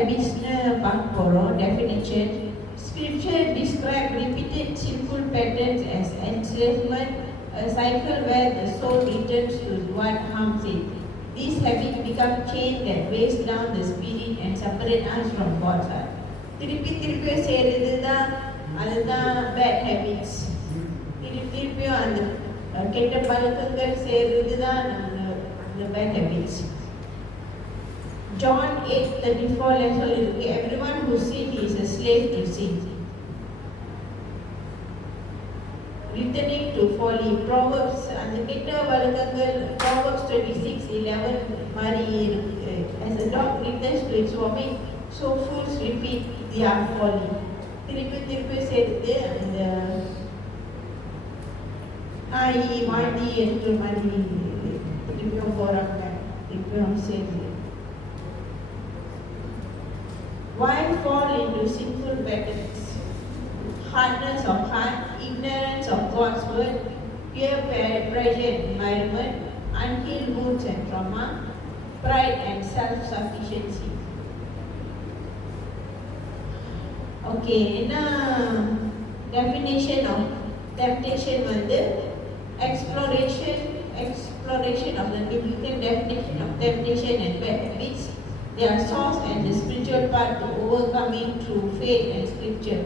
habits பார்க்க போறோம். Definition. Scripture describe repeated sinful patterns as enslavement, a cycle where the soul returns to what harms it. These habits become chain that weighs down the spirit and separate us from God's heart. திருப்பி செய்யறது தான் அதுதான் bad habits. திருப்பியும் அந்த கெட்ட பழக்கங்கள் செய்யறது தான் அந்த bad habits. John 8:34 சொல்லிருக்கு, everyone who sins is a slave to sin. Returning to folly. Proverbs அந்த கெட்ட வழக்கங்கள் Proverbs 26:11 மாதிரி இருக்கு. As a dog returns to its vomit, so fools repeat their folly. திருப்பி சேர்த்து அந்த மாடி என்று மாதிரி திருப்பியும் போறாங்க, திருப்பியும் சேர்த்து. Why fall into sinful patterns? Hardness of heart, ignorance of God's word, peer pressure environment, unhealed wounds and trauma, pride and self-sufficiency. Okay, என்ன definition of temptation வந்து exploration of the biblical definition of temptation and bad habits, their source and the spiritual part to overcoming through faith and scripture.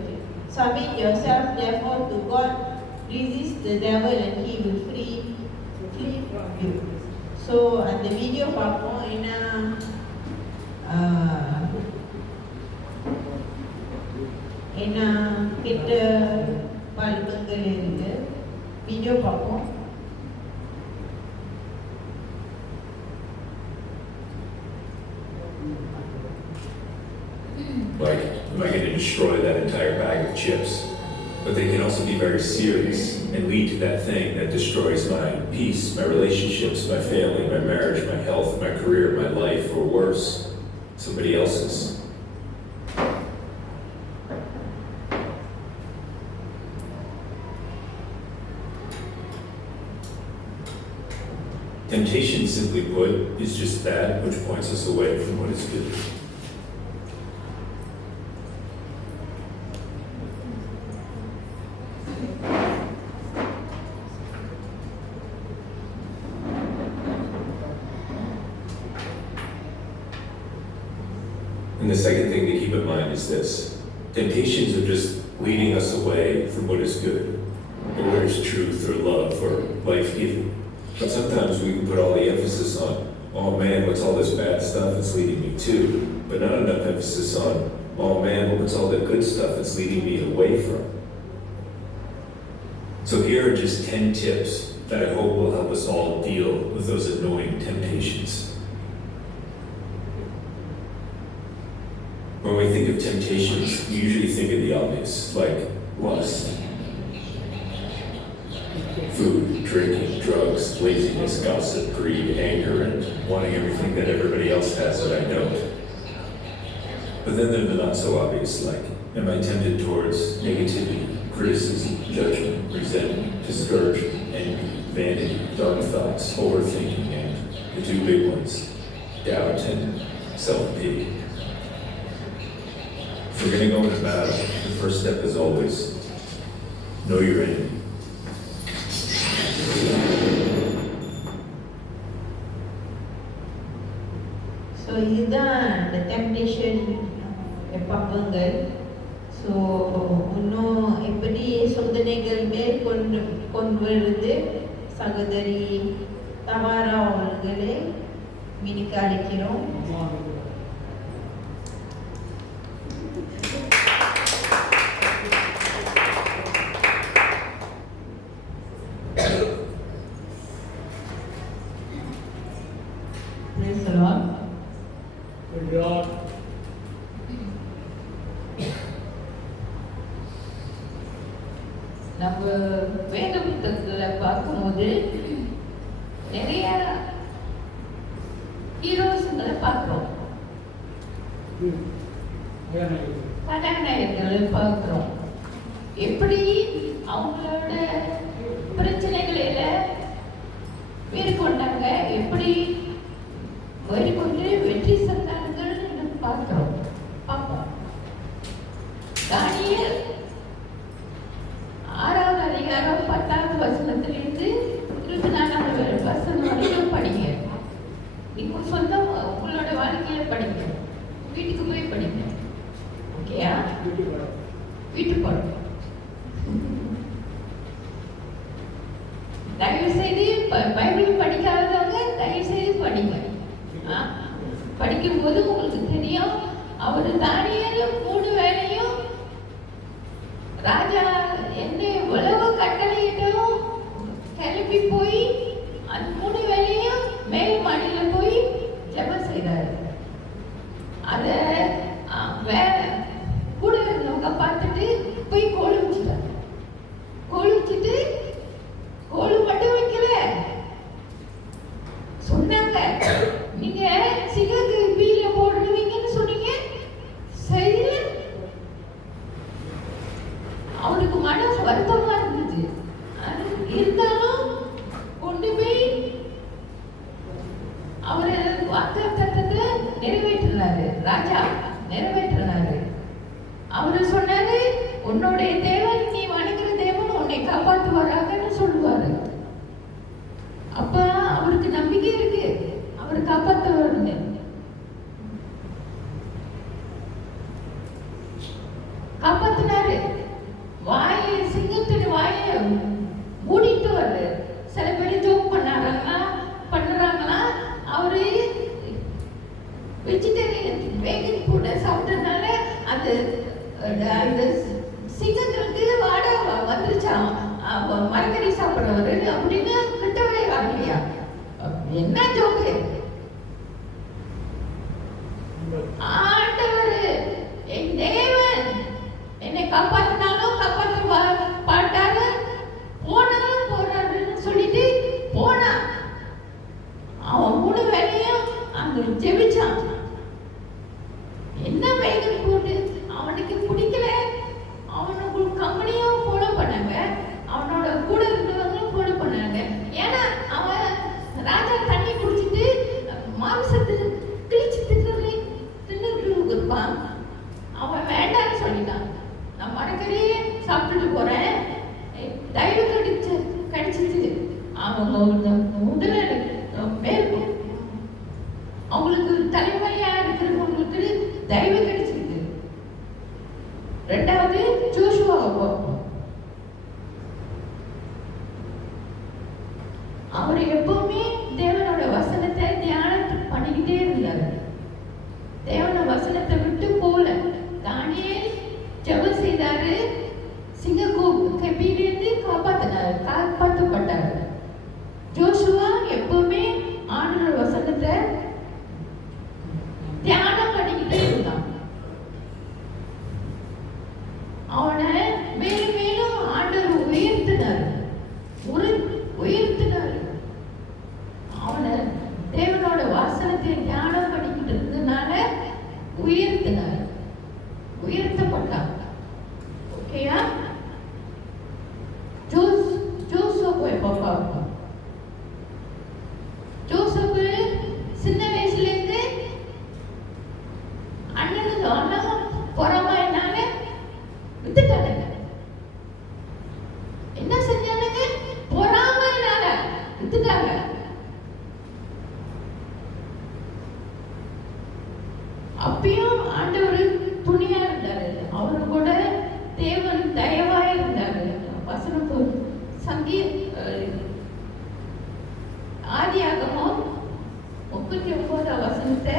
Submit yourself therefore to God, resist the devil and he will flee from you. So அந்த video பார்ப்போம். என்ன கெட்ட பழக்கங்கள் இருக்கு, video பார்ப்போம். Like, am I going to destroy that entire bag of chips? But they can also be very serious and lead to that thing that destroys my peace, my relationships, my family, my marriage, my health, my career, my life, or worse, somebody else's. Temptation, simply put, is just that which points us away from what is good. And the second thing to keep in mind is this: temptations are just leading us away from what is good, or what is truth, or love, or life-giving. But sometimes we can put all the emphasis on, oh man, what's all this bad stuff it's leading me to? But not enough emphasis on, oh man, what's all the good stuff it's leading me away from? So here are just 10 tips that I hope will help us all deal with those annoying temptations. When we think of temptations, we usually think of the obvious, like lust, food, drinking, drugs, laziness, gossip, greed, anger, and wanting everything that everybody else has that I don't. But then there's the not so obvious, like, am I tempted towards negativity, criticism, judgment, resentment, discouragement, envy, vanity, dark thoughts, overthinking, and the two big ones, doubt and self-pity. If we're going to go into battle, the first step is always know your enemy. So இதுதான் இந்த temptation பக்கங்கள். So இன்னும் எப்படி சோதனைகள் மேற்கொண்டு வருது சகோதரி தவாரா அவர்களை மினிக்க அழைக்கிறோம். Praise the Lord. Good Lord. நம்ம வேத புத்தகத்தில் பார்க்கும்போது நிறைய ஹீரோஸ்களை பார்க்குறோம், கதாநாயகர்களை பார்க்குறோம். எப்படி அவங்களோட பிரச்சனைகளில் மேற்கொண்டாங்க, எப்படி மேற்கொண்டு வெற்றி சந்தார்கள் பார்க்குறோம். படிங்க, வீட்டுக்கு போய் படிங்க. ஓகேயா? வீட்டு பாடம். தயவு செய்து பைபிள் படிக்காதவங்க தயவு செய்து படிங்க. படிக்கும்போது உங்களுக்கு தெரியும், அவர் தானியேலும் 3 வேளையும் ராஜா என்ன உழவு கட்டளையிட்டும் கிளம்பி போய் அந்த 3 வேளையும் மேல் மாடியில போய் ஜெபம் செய்தார். அத கூட இருந்தவங்க பார்த்துட்டு போய் கோழி வச்சுட்டாங்க. கோழி வச்சுட்டு கோழி மட்டும் வைக்கல, சொன்னாங்க நீங்க சிகக்கு பீல போடுவீங்கன்னு சொன்னீங்க. சரி, அவனுக்கு மனசு வருத்தமா இருந்துச்சு. இருந்தாலும் கொண்டு போய் அவரு வாக்குத்தத்தத்தை நிறைவேற்றினாரு. ராஜா நிறைவேற்றினாரு. அவரு சொன்னாரு, உன்னுடைய தேவன், நீ வணங்குற தேவன் உன்னை காப்பாற்றுவாராகன்னு சொல்லுவாரு. அப்ப அவருக்கு நம்பிக்கை இருக்கு, அவர் காப்பாற்றுவாருங்க. காப்பாத்தினாரு. வாயை சிங்கத்தின் வாயை மூடிட்டு வருது. சில பேர் ஜோக் பண்ணுறாங்களா, அவரு வெஜிடேரியன் வேகன் கூட சாப்பிட்டதுனால அந்த சிங்கத்திற்கு வாட வந்துருச்சான், மரக்கறி சாப்பிடுறவரு அப்படின்னு கிட்டவே வரலையா? என்ன ஜோக்கு? ஆண்டவர் என் தேவன் என்னை காப்பாத்தினாலும் காப்பாற்ற பாட்டாரு, போனாலும் போறாருன்னு சொல்லிட்டு போனா. அவன் 3 வேளையும் அங்க ஜெபிச்சான். என்ன வேகன் போட்டு அவனுக்கு பிடிக்கல. அவனுக்கு கம்பெனியும் ஃபாலோ பண்ணாங்க, அவனோட கூட இருந்தவங்களும் ஃபாலோ பண்ணாங்க. ஏன்னா அவன் ராஜா தண்ணி குடிச்சிட்டு மாம்சத்தை கிழிச்சு தின்னு இருப்பான். அவன் வேண்டான்னு சொல்லிட்டான். நான் மரக்கறியே சாப்பிட்டுட்டு போறேன், தயவு கடிச்சிச்சு. அவங்க முதல்ல மேற்கும் அவங்களுக்கு தலைமையா இருக்கிறவங்களுக்கு தயவு கிடைச்சிருக்கு. 2வது ஜோஷுவா, அவர் எப்பவுமே தேவனோட வசனத்தை தியானம் பண்ணிக்கிட்டே இருந்தாரு. தேவனோட வசனத்தை விட்டு போல. தானியேல் ஜெபம் செய்தாரு, சிங்கக்கோபிலிருந்து காப்பாற்றப்பட்டாரு. ஜோஷுவா எப்பவுமே ஆண்டவர் வசனத்தை தியானம் பண்ணிக்கிட்டே இருந்தான். அவனை மேலும் மேலும் ஆண்டவர் உயர்த்தினார். அவனை தேவனோட வாசனத்தை தியானம் பண்ணிக்கிட்டு இருந்ததுனால உயர்த்தப்பட்டான். ஓகேயா? ஜோசப் பாப்பா, ஜோசப் சின்ன வயசுல இருந்து அண்ணனுக்கு பொறாமைனால வித்துட்டானுங்க. என்ன செஞ்சானுங்க? பொறாமைனால வித்துட்டாங்க. அப்பயும் ஆண்டவர் துணியா இருந்தாரு. அவரு கூட தேவன் தயவா இருந்தாரு. வசனம் ஆதியாகமம் 39 வசனத்தை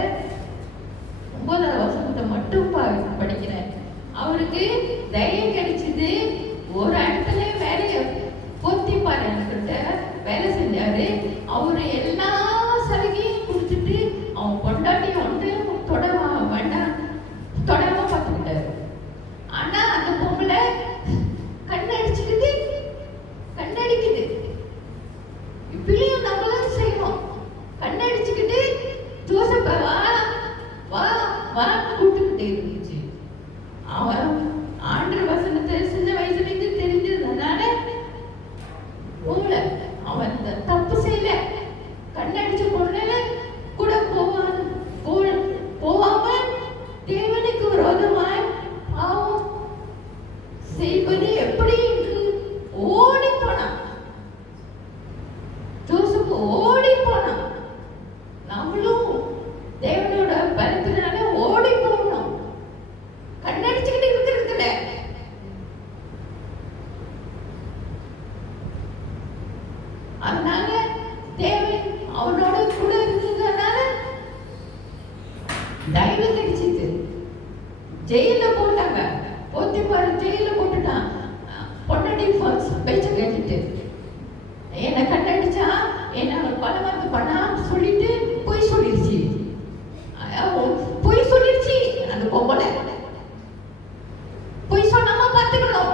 9 வசனத்தை மட்டும் படிக்கிறேன். அவருக்கு தயவு கிடைச்சது. ஒரு இடத்துல வேலையை போத்திப்பார் என்கிட்ட வேலை செஞ்சாரு. அவரு எல்லா சலுகையும் கொடுத்துட்டு அவன் பொண்டாட்டியை வந்து தொடாம பார்த்துக்கிட்டாரு. ஆனா அந்த பொம்பளை கண்ணடிக்குது. இப்படியும் நம்மளும் செய்வோம். கண்ணடிச்சுக்கிட்டு ஜோசப்ப வா கூப்பிட்டுக்கிட்டே இருந்துச்சு. அவன் ஆண்டவர் வசனத்தை சின்ன வயசு தயவு கிடைச்சிது. ஜெயில போட்டாங்க. போத்திபார் ஜெயில போட்டுட்டான். பொன்னாடி பேச்ச கேட்டுட்டு என்னை கண்டடிச்சா என்ன பலவாக்கு பண்ணான்னு சொல்லிட்டு பொய் சொல்லிருச்சு. பொய் சொல்லிருச்சு அந்த பொம்பளை. பொய் சொன்னாம பார்த்துக்கணும்.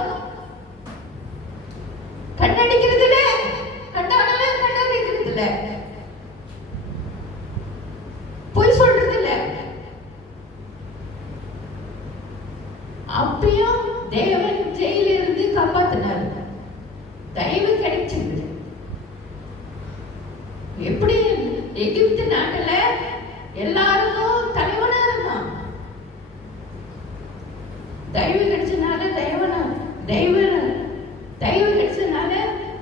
கண்ணடிக்கிறது இல்ல, கண்டாடல கண்டடிக்கிறது இல்ல, பொய் சொல்றது இல்ல. அப்பயும் தேவன் ஜெயில இருந்து காப்பாத்தினார். தயவு கிடைச்சது. எப்படி எகிப்து நாட்டுல எல்லாருக்கும் தலைவனா இருந்தான். தயவு கிடைச்சனால தயவு கிடைச்சனால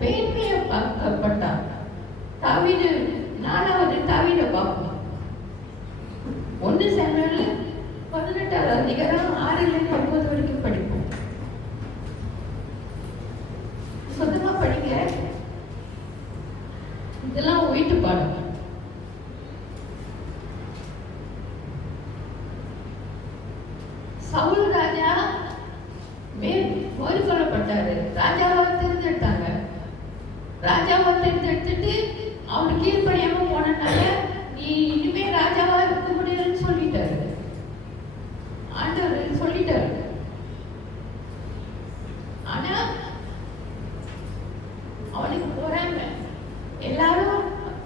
பெண்மையை பார்க்கப்பட்டான். தாவீது 4வது தாவீதை பார்ப்போம். 1 சாமுவேல் 18வது அதிகாரம் 6-9 வரைக்கும் படிப்போம். சொந்தமா படிங்க. இதெல்லாம் வீட்டு பாடம். சவுல் ராஜா மேற்கொள்ளப்பட்டாரு. ராஜாவை தேர்ந்தெடுத்தாங்க. ராஜாவை தேர்ந்தெடுத்துட்டு அவரு கீழ்ப்படியாம போனனால நீ இனிமே ராஜாவா இருக்க முடியாதுன்னு சொல்லிட்டாரு. ஆண்டவர் சொல்லிட்டாரு. ஆனா அவனுக்கு பொறாமை. எல்லாரும்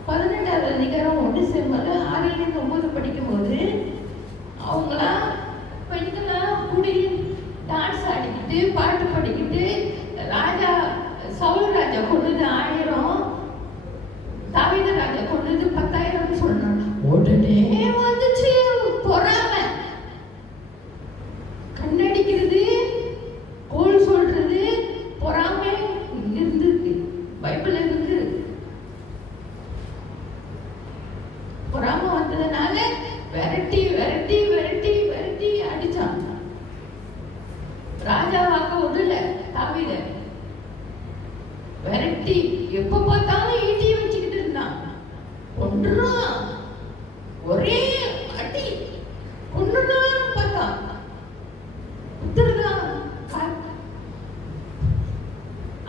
18வது அதிகாரம் 1 சாமுவேல் 6-9 படிக்கும்போது அவங்களாம் பெண்களாம் கூடி டான்ஸ் ஆடிக்கிட்டு பாட்டு பாடிக்கிட்டு ராஜா சவுல் ராஜா கொண்டது 1000, தாவீது ராஜா கொண்டது 10,000 சொன்னாங்க. உடனே வந்துச்சு பொறாமை. கண்ணடிக்கிறது, கோல் சொல்றது, பொறாமை இருந்திருக்கு. பைபிள் இருக்கு. பொறாமை வந்ததுனால விரட்டி விரட்டி விரட்டி விரட்டி அடிச்சான். ராஜாவாக்க விடல தாவீத. விரட்டி எப்ப பார்த்தாலும் ஈட்டியை வச்சுக்கிட்டு இருந்தான். கொன்றுறான். ஒரே அடி கொன்றுறான்னு பார்த்தான். குத்துறான்.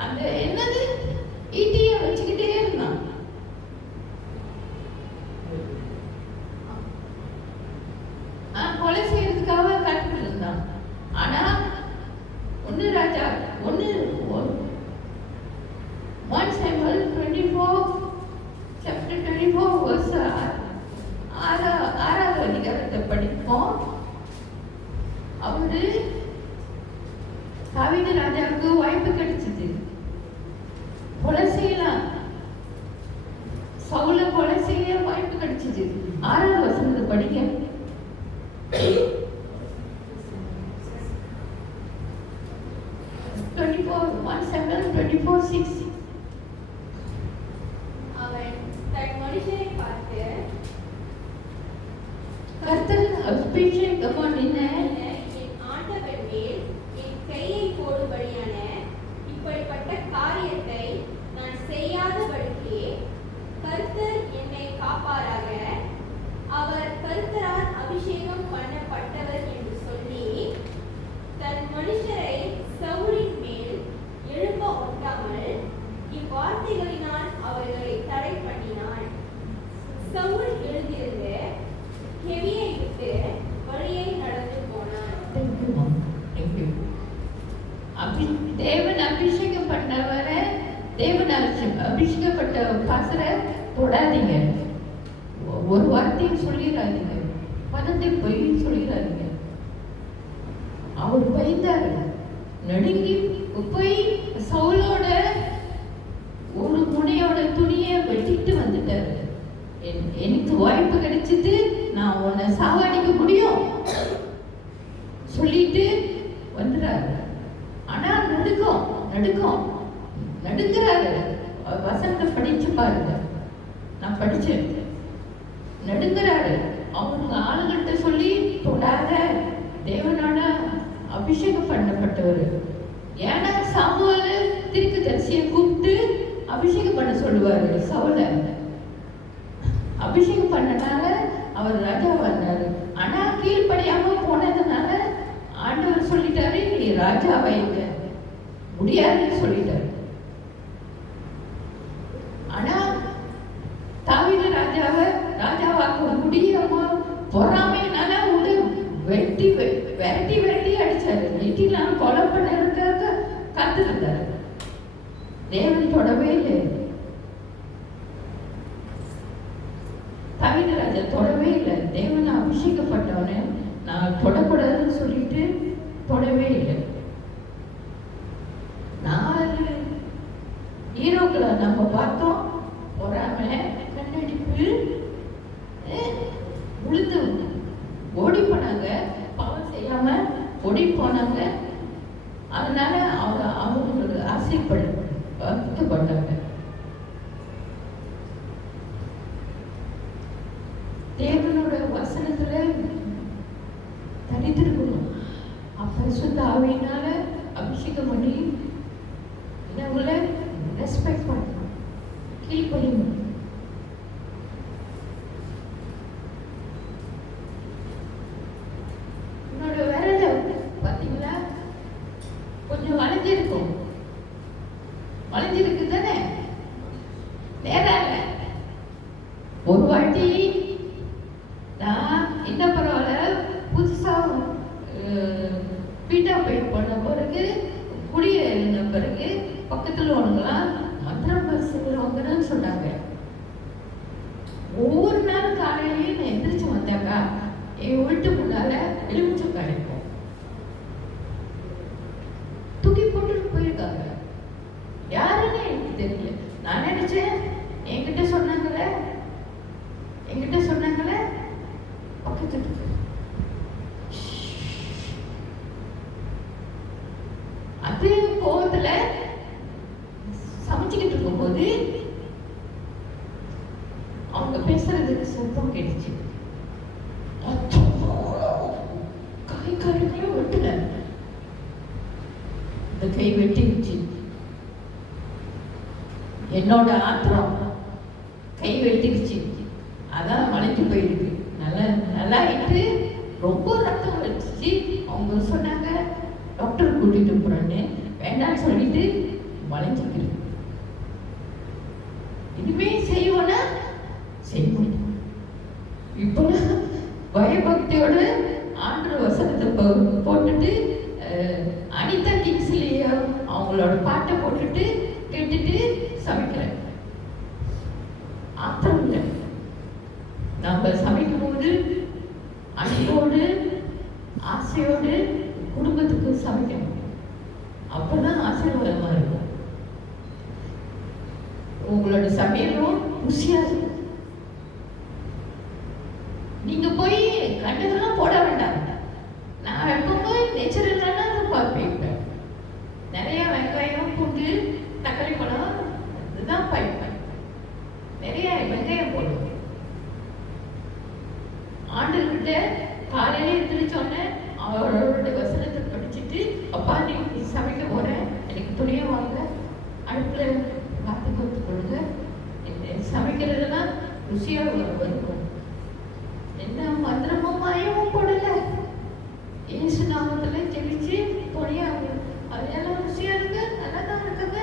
அந்த என்னது ஈட்டியை வச்சுக்கிட்டே இருந்தான். கொலை செய்யறதுக்காக காத்துட்டு இருந்தான். ஆனா 1 ராஜா 1 சாமுவேல் 24 chapter 24 verse 6வது அதிகாரத்தை படிப்போம். அவரு தாவீது ராஜாவுக்கு வாய்ப்பு கிடைச்சது. கொலை செய்யலாம். சவுல கொலை செய்ய வாய்ப்பு கிடைச்சது. 6வது வசனத்தை படிக்க. 1 Samuel 24:6. அவன் தன் மனுஷரை பார்த்து, கர்த்தர் அபிஷேகம் என்ன என் ஆண்டவர் மேல் என் கையை போடும்படியான இப்படிப்பட்ட காரியத்தை நான் செய்யாதபடிக்கு கர்த்தர் என்னை காப்பாராக. அவர் கர்த்தரால் அபிஷேகம் பண்ணப்பட்டவர் என்று சொல்லி தன் மனுஷரை சவுலின் மேல் எழும்ப ஒட்டாமல் இவ்வார்த்தைகளினால் அவர்களை தடை பண்ணினான். சவுல் எழுந்திருந்து கெபியை விட்டு வழியை நடந்து போனான். தேவன் அபிஷேகம் பண்ணவரை, தேவன் அபிஷேகப்பட்ட பாசரை தொடாதீங்க. ஒரு வார்த்தையும் சொல்லிடாதீங்க. பணத்தை போய் சொல்லிடாதீங்க. அவர் பயந்தாரு. நடுங்கி போய் சவுலோட ஒரு முனையோட துணியை வெட்டிட்டு வந்துட்டாரு. எனக்கு வாய்ப்பு கிடைச்சது, நான் உன்னை சாவடிக்க முடியும் சொல்லிட்டு வந்துறாரு. ஆனா நடுங்கிறாரு. வசனத்தை படிச்சு பாருங்க. நான் படிச்சேன். நடுங்கிறாரு. அவங்க ஆளுகிட்ட சொல்லி தொடாத, தேவனால அபிஷேகம் பண்ணப்பட்டவர். ஏன்னா சாமுவேல் தீர்க்கதரிசியை கூப்பிட்டு அபிஷேகம் பண்ண சொல்லுவாரு. சவுல அபிஷேகம் பண்ணனால அவர் ராஜா வந்தாரு. ஆனா கீழ்ப்படியாம போனதுனால ஆண்டவர் சொல்லிட்டாரு, நீ ராஜாவை இல்லை முடியாதுன்னு சொல்லிட்டாரு. ஆனா தாவீது ராஜாவாக்க முடியாம பொறாமையினால ஒரு விரட்டி அடிச்சாரு. வீட்டிலாம் கொலை பண்ணதுக்காக காத்திருந்தாரு. தேவன் தொடவே இல்லை. தாவீது ராஜா தொடவே இல்லை. தேவன் அபிஷேகப்பட்டவனே நான் தொடக்கூடாதுன்னு சொல்லிட்டு தொடவே இல்லை. 4 ஹீரோக்களை நம்ம பார்த்தோம். பொறாமை, கண்ணடிப்பு, உளுந்து ஓடி போனாங்க. பாவம் செய்யாம ஓடி போனாங்க. அதனால அவங்களுக்கு ஆசைப்பட்டாங்க. தேவனோட வசனத்துல தனித்திருக்கணும். பரிசுத்த ஆவியினால அபிஷேகம் பண்ணி அவங்கள ரெஸ்பெக்ட் பண்ணணும், கீழ்ப்படியணும். என்னோட விரல பார்த்தீங்களா கொஞ்சம் வளைஞ்சிருக்கு தானே, நேரா இல்லை. ஒரு வாட்டி நான் என்ன பரவாயில்ல, புதுசா பீட்டா போயிட்டு போன பிறகு குடியேறின பிறகு பக்கத்தில் உள்ளவங்களாம் மந்திரம் செய்கிறவங்கன்னு சொன்னாங்க. ஒவ்வொரு நாள் காலையிலையும் நான் எந்திரிச்சு வந்தாக்கா என் வீட்டு முன்னால எலுமிச்சம் இருக்கும், தூக்கி போட்டுட்டு போயிருக்காங்க. யாருன்னு எனக்கு தெரியல. நான் நினைச்சேன் என்கிட்ட சொன்னாங்களே பக்கத்து அது கோவத்துல சமைச்சுக்கிட்டு இருக்கும்போது அவங்க பேசுறதுக்கு சத்தம் கேட்டுச்சு. காய்கறிகளை வெட்டுல இந்த கை வெட்டிடுச்சு. என்னோட ஆத்திரம் கை வெட்டிடுச்சு. அதான் மலைக்கு போயிருக்கு. நல்லாயிட்டு ரொம்ப ரத்தம் வச்சுச்சு. அவங்க சொன்னாங்க டாக்டர் கூட்டிட்டு போறேன்னு. வேண்டாம்னு சொல்லிட்டு வளைஞ்சிக்கிறது. இனிமே செய்வோன்னா செய்ய முடியும். இப்போ பயபக்தியோட ஆண்டு வசனத்தை போட்டுட்டு அனிதா கிங்ஸ்லியா அவங்களோட பாட்டை போட்டுட்டு கேட்டுட்டு சமைக்கிறேன். அப்புறம் இல்லை, நம்ம சமைக்கும் போது அன்போடு ஆசையோடு குடும்பத்துக்கு சமைக்கணும். அப்பதான் ஆசீர்வாதமா இருக்கும். உங்களோட சமையலும் ருசியா இருக்கும். நீங்க போய் கண்டதெல்லாம் போட வேண்டாம். நான் எப்பவுமே நேச்சுரலான பார்ப்பேன். நிறைய வெங்காயம், பூண்டு, தக்காளி பழம் இதுதான் பயிர்ப்பேன். நிறைய வெங்காயம் போடுவேன். ஆண்டுகிட்ட காலையில எழுந்திரிச்சோன்னே அவரோட வசனத்தை படிச்சுட்டு, அப்பா நீ சமைக்க போறேன், எனக்கு துணியை வாங்க, அடுப்புல பார்த்து கொடுத்து கொடுங்க. சமைக்கிறதுலாம் ருசியாக இருக்கும். என்ன மந்திரமும் மாயமும் போடல, இயேசு நாமத்துல ஜெபிச்சு துணியாக அதெல்லாம் ருசியா இருக்கு, நல்லா தான் இருக்குங்க.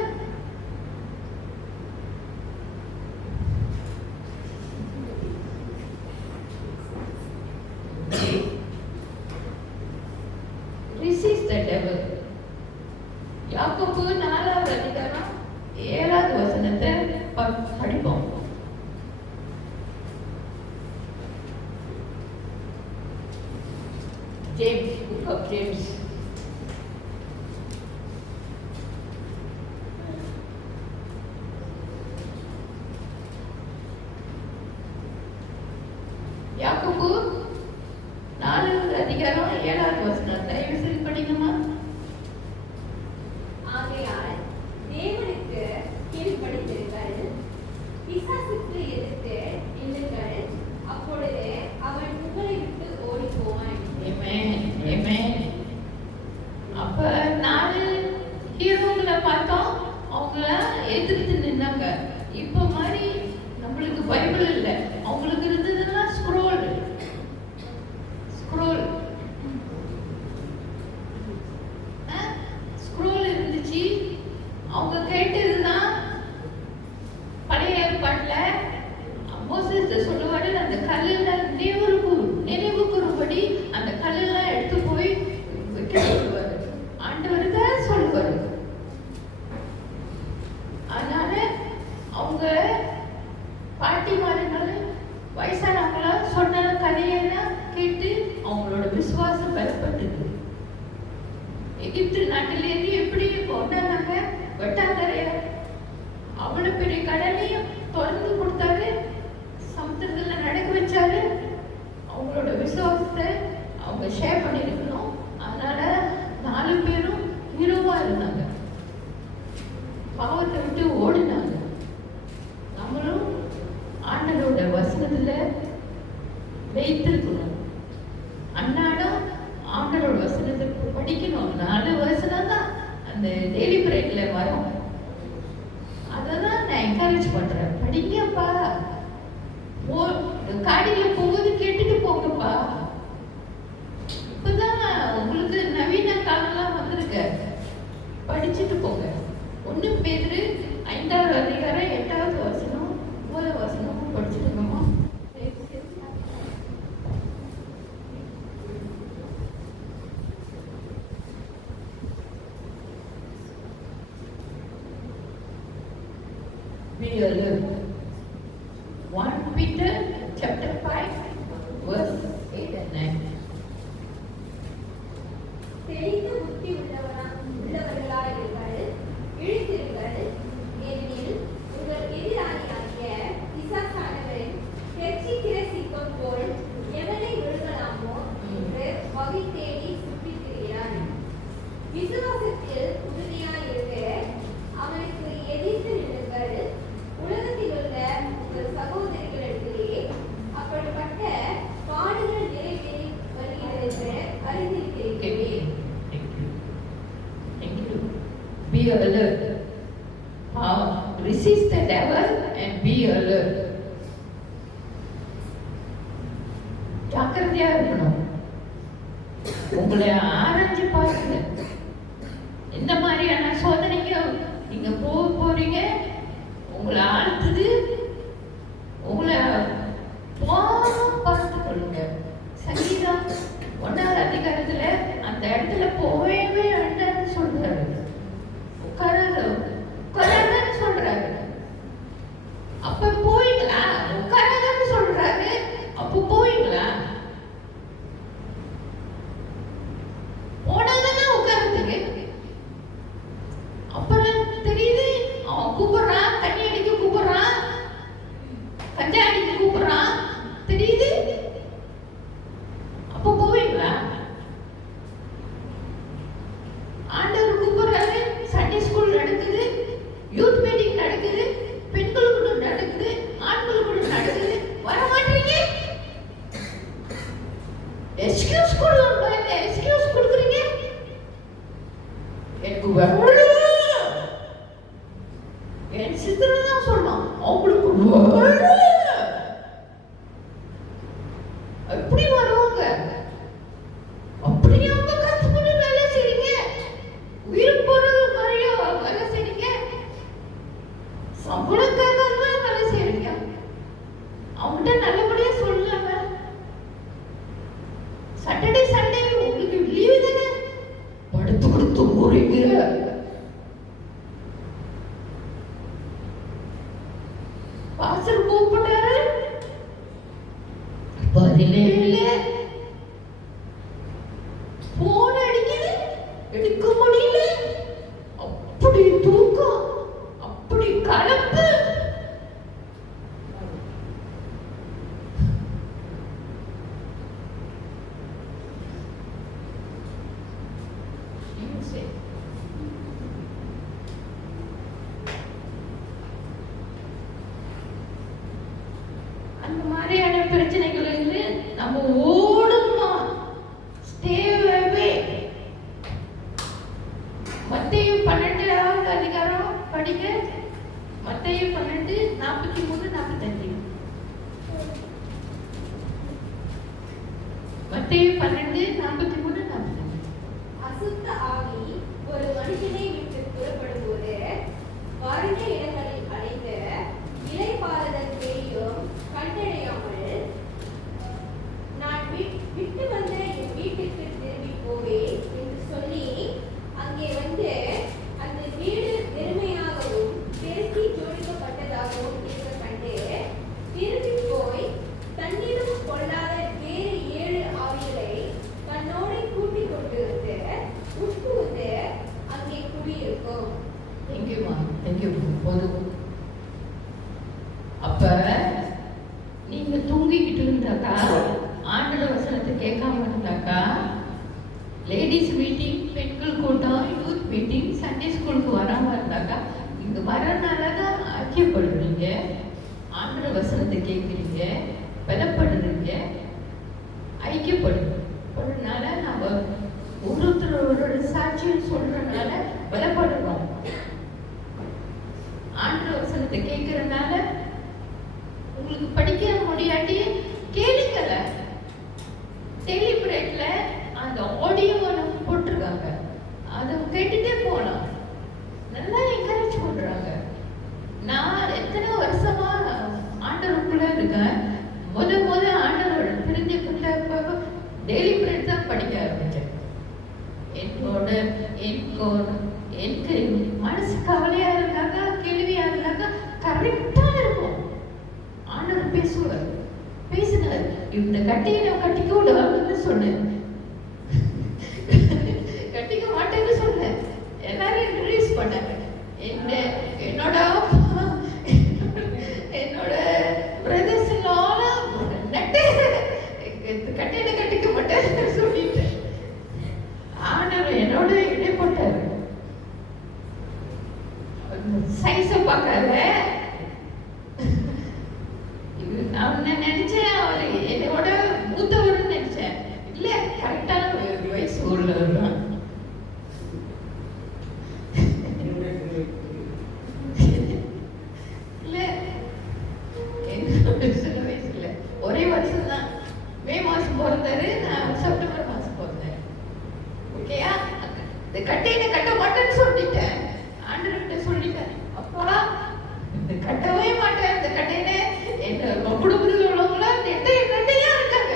Resist the devil. யாக்கோபு 4வது அதிகாரம் 7வது வசனத்தை படிப்போம். James, book of James. யாக்கோபு 4வது அதிகாரம் 7வது வசனம் தயவு செய்து படிங்கம்மா. ஆகையால் தேவனுக்கு கீழ்ப்படிந்திருங்கள், பிசாசுக்கு எதிர்த்து நில்லுங்கள், அப்பொழுது அவன் உங்களை விட்டு ஓடி போவான். ஆமென். அப்ப 4 ஹீரோங்களை பார்த்தோம், அவங்கள எதிர்த்து நின்னாங்க. இப்ப மாதிரி நம்மளுக்கு பைபிள் இல்லை, அவங்களுக்கு இருந்ததுன்னா எகிப்து நாட்டிலேருந்து எப்படி கொண்டாந்தாங்க வெட்டாந்தரைய, அவ்வளவு பெரிய கடலையும் திறந்து கொடுத்தாரு, சமுத்திரத்துல நடக்க வச்சாரு. அவங்களோட விசுவாசத்தை அவங்க ஷேர் பண்ணிருக்கணும். அதனால 4 பேரும் ஹீரோவா இருந்தாங்க, பாவத்தை விட்டு ஓடினாங்க. நம்மளும் ஆண்டனோட வசனத்துல வைத்திருக்கணும். அன்னாடம் ஆண்டனோட வசனத்தை படிக்கணும். 4 வசனம் தான் அந்த டெய்லி பிரேக்ல வரும். அததான் நான் என்கரேஜ் பண்றேன். படிங்கப்பா, காடியில போகுது கேட்டுட்டு போங்கப்பா. இப்பதான் உங்களுக்கு நவீன காலம்லாம் வந்திருக்கு, படிச்சுட்டு போங்க. 1 பேதுரு 5வது அதிகாரம் 8வது வசனம் 9வது வசனமும் படிச்சுட்டுங்கம்மா. Be alert. 1 Peter chapter 5 verse 8 and 9. தெளிந்த புத்தி உள்ளவர்களாயிருங்கள், இழித்திருங்கள். ஏனெனில் உங்கள் எதிராளியாகிய பிசாசானவன் கெர்ச்சிக்கிற சிங்கம் போல் எவனை விழுங்கலாமோ என்று வகை தேடி சுற்றித் திரிகிறான். விசுவாசத்தில் உறுதியாயிருக்க அவனுக்கு எதிர்த்து நில்லுங்கள். உலகத்தில் உள்ள உங்கள் சகோதரிகளிடத்திலே அப்படிப்பட்ட பாடுகள் நிறைவேறி வருகிறது என்று அறிந்திருக்கிறீர்களே. Thank you. Be alert. Resist the devil and be alert. ஜாக்கிரதையா இருக்கணும். உங்களை ஆராய்ச்சி பாருங்க. எந்த மாதிரியான சோதனைக்கு நீங்க போறீங்க, உங்களை ஆழ்த்துது, உங்களை பார்த்து கொள்ளுங்க. சங்கீதம் 1வது அதிகாரத்துல அந்த இடத்துல போவே வேண்டாம்னு சொல்றாரு, உட்காராதன்னு சொல்றாரு. அப்ப போவீங்களா? உட்காராதன்னு சொல்றாரு, அப்ப போவீங்களா? போனதெல்லாம் உட்கார்ந்துக்கு. அப்புறம் தெரியுது அவன் கூப்பிடுறான், தண்ணி அடிக்க கூப்பிடுறான், கஞ்சா அடிக்க கூப்பிடுறான், தெரியுது. அப்ப போவீங்களா? ஆண்டவர் கூப்பிடுறாரு, சண்டே ஸ்கூல் நடக்குது, யூத் மீட்டிங் நடக்குது, பெண்களுக்கு நடக்குது, ஆண்களுக்கு நடக்குது, வர மாட்டீங்க. எக்ஸ்கியூஸ் கொடுக்குறீங்க. எனக்கு வரல, என் சித்திரை தான் சொல்லலாம், அவங்களுக்கு வரல. எப்படி வருவாங்க? அப்படி அவங்க கஷ்டப்பட்டு வேலை செய்றீங்க, உயிர் போறது மாதிரியா வேலை செய்றீங்க, சம்பளக்காக வேலை செய்றீங்க. அவங்ககிட்ட நல்லபடியா சொல்லலாங்க. சாட்டர்டே சண்டே உங்களுக்கு லீவு தானே, படுத்து கொடுத்து போறீங்க. பாஸ்டர் கூப்பிட்டாரு, பதிலே இல்லை. போன் அடிக்குது, எடுக்க முடியல. அப்படி தூக்கம், அப்படி கலப்பு. அந்த மாதிரியான பிரச்சனைகள் இருந்து நம்ம ஓடணுமா? Stay away. மத்தேயு 12வது அதிகாரம் படிங்க. மத்தேயு 12:43-45. மத்தேயு 12:43-45. அசுத்த ஆவி லேடிஸ் மீட்டிங், பெண்கள் கூட்டம், யூத் மீட்டிங், சண்டே ஸ்கூலுக்கு வராமல் இருந்தாக்கா இங்கே வரனால தான் ஐக்கியப்படுறீங்க, ஆண்டவர் வசனத்தை கேட்குறீங்க, பலப்படுறீங்க, ஐக்கியப்படுறதுனால நம்ம ஒருத்தரோட சாட்சியம் சொல்றதுனால பலப்படுறோம். ஆண்டவர் வசனத்தை கேட்கறதுனால உங்களுக்கு படிக்க முடியாட்டி கேளுங்கல. டெய்லி பிரேக்ல அந்த ஆடியோ போட்டிருக்காங்க, அதை கேட்டுட்டே போகலாம். நல்லா என்கரேஜ் பண்றாங்க. நான் எத்தனை வருஷமா ஆண்டவருக்குள்ள இருக்கேன். முத ஆண்டவரோட தெரிஞ்சுக்கிட்ட டெய்லி பிரேக் தான் படிக்க ஆரம்பிச்சேன். எனக்கு மனசு கவலையா இருந்தாக்கா, கேள்வியா இருந்தாக்கா கரெக்டா இருக்கும். ஆண்டவர் பேசினார். இந்த கட்டையை நான் கட்டிக்க விடாதுன்னு சொன்னேன், கட்டிக்க மாட்டேன்னு சொன்னேன். எல்லாரும் ரிலீஸ் பண்ணாங்க. என்னோட பிரதர்ஸ் கட்டையில கட்டிக்க மாட்டேன்னு சொல்லிட்டேன். ஆண்டவர் என்னோட இடைப்பட்டாரு. சைஸ பார்க்காத, நான் நினைச்சேன் அவரு என்னோட மூத்தவர்னு நினைச்சேன். இல்ல, கரெக்டான வயசு உள்ளவர் தான். இல்ல, சின்ன வயசு இல்ல, ஒரே வருஷம் தான். மே மாசம் பிறந்தாரு, நான் செப்டம்பர் மாசம் பிறந்தேன். ஓகேயா? இந்த கட்டையில கட்ட மாட்டேன்னு சொல்லிட்டேன், ஆண்டவர்கிட்ட சொல்லிட்டேன். அப்போலாம் இந்த கட்டவே மாட்டேன். இந்த கட்டையில என்ன குடும்பத்தில் உள்ளவங்களாம் நெட்டையா இருக்காங்க,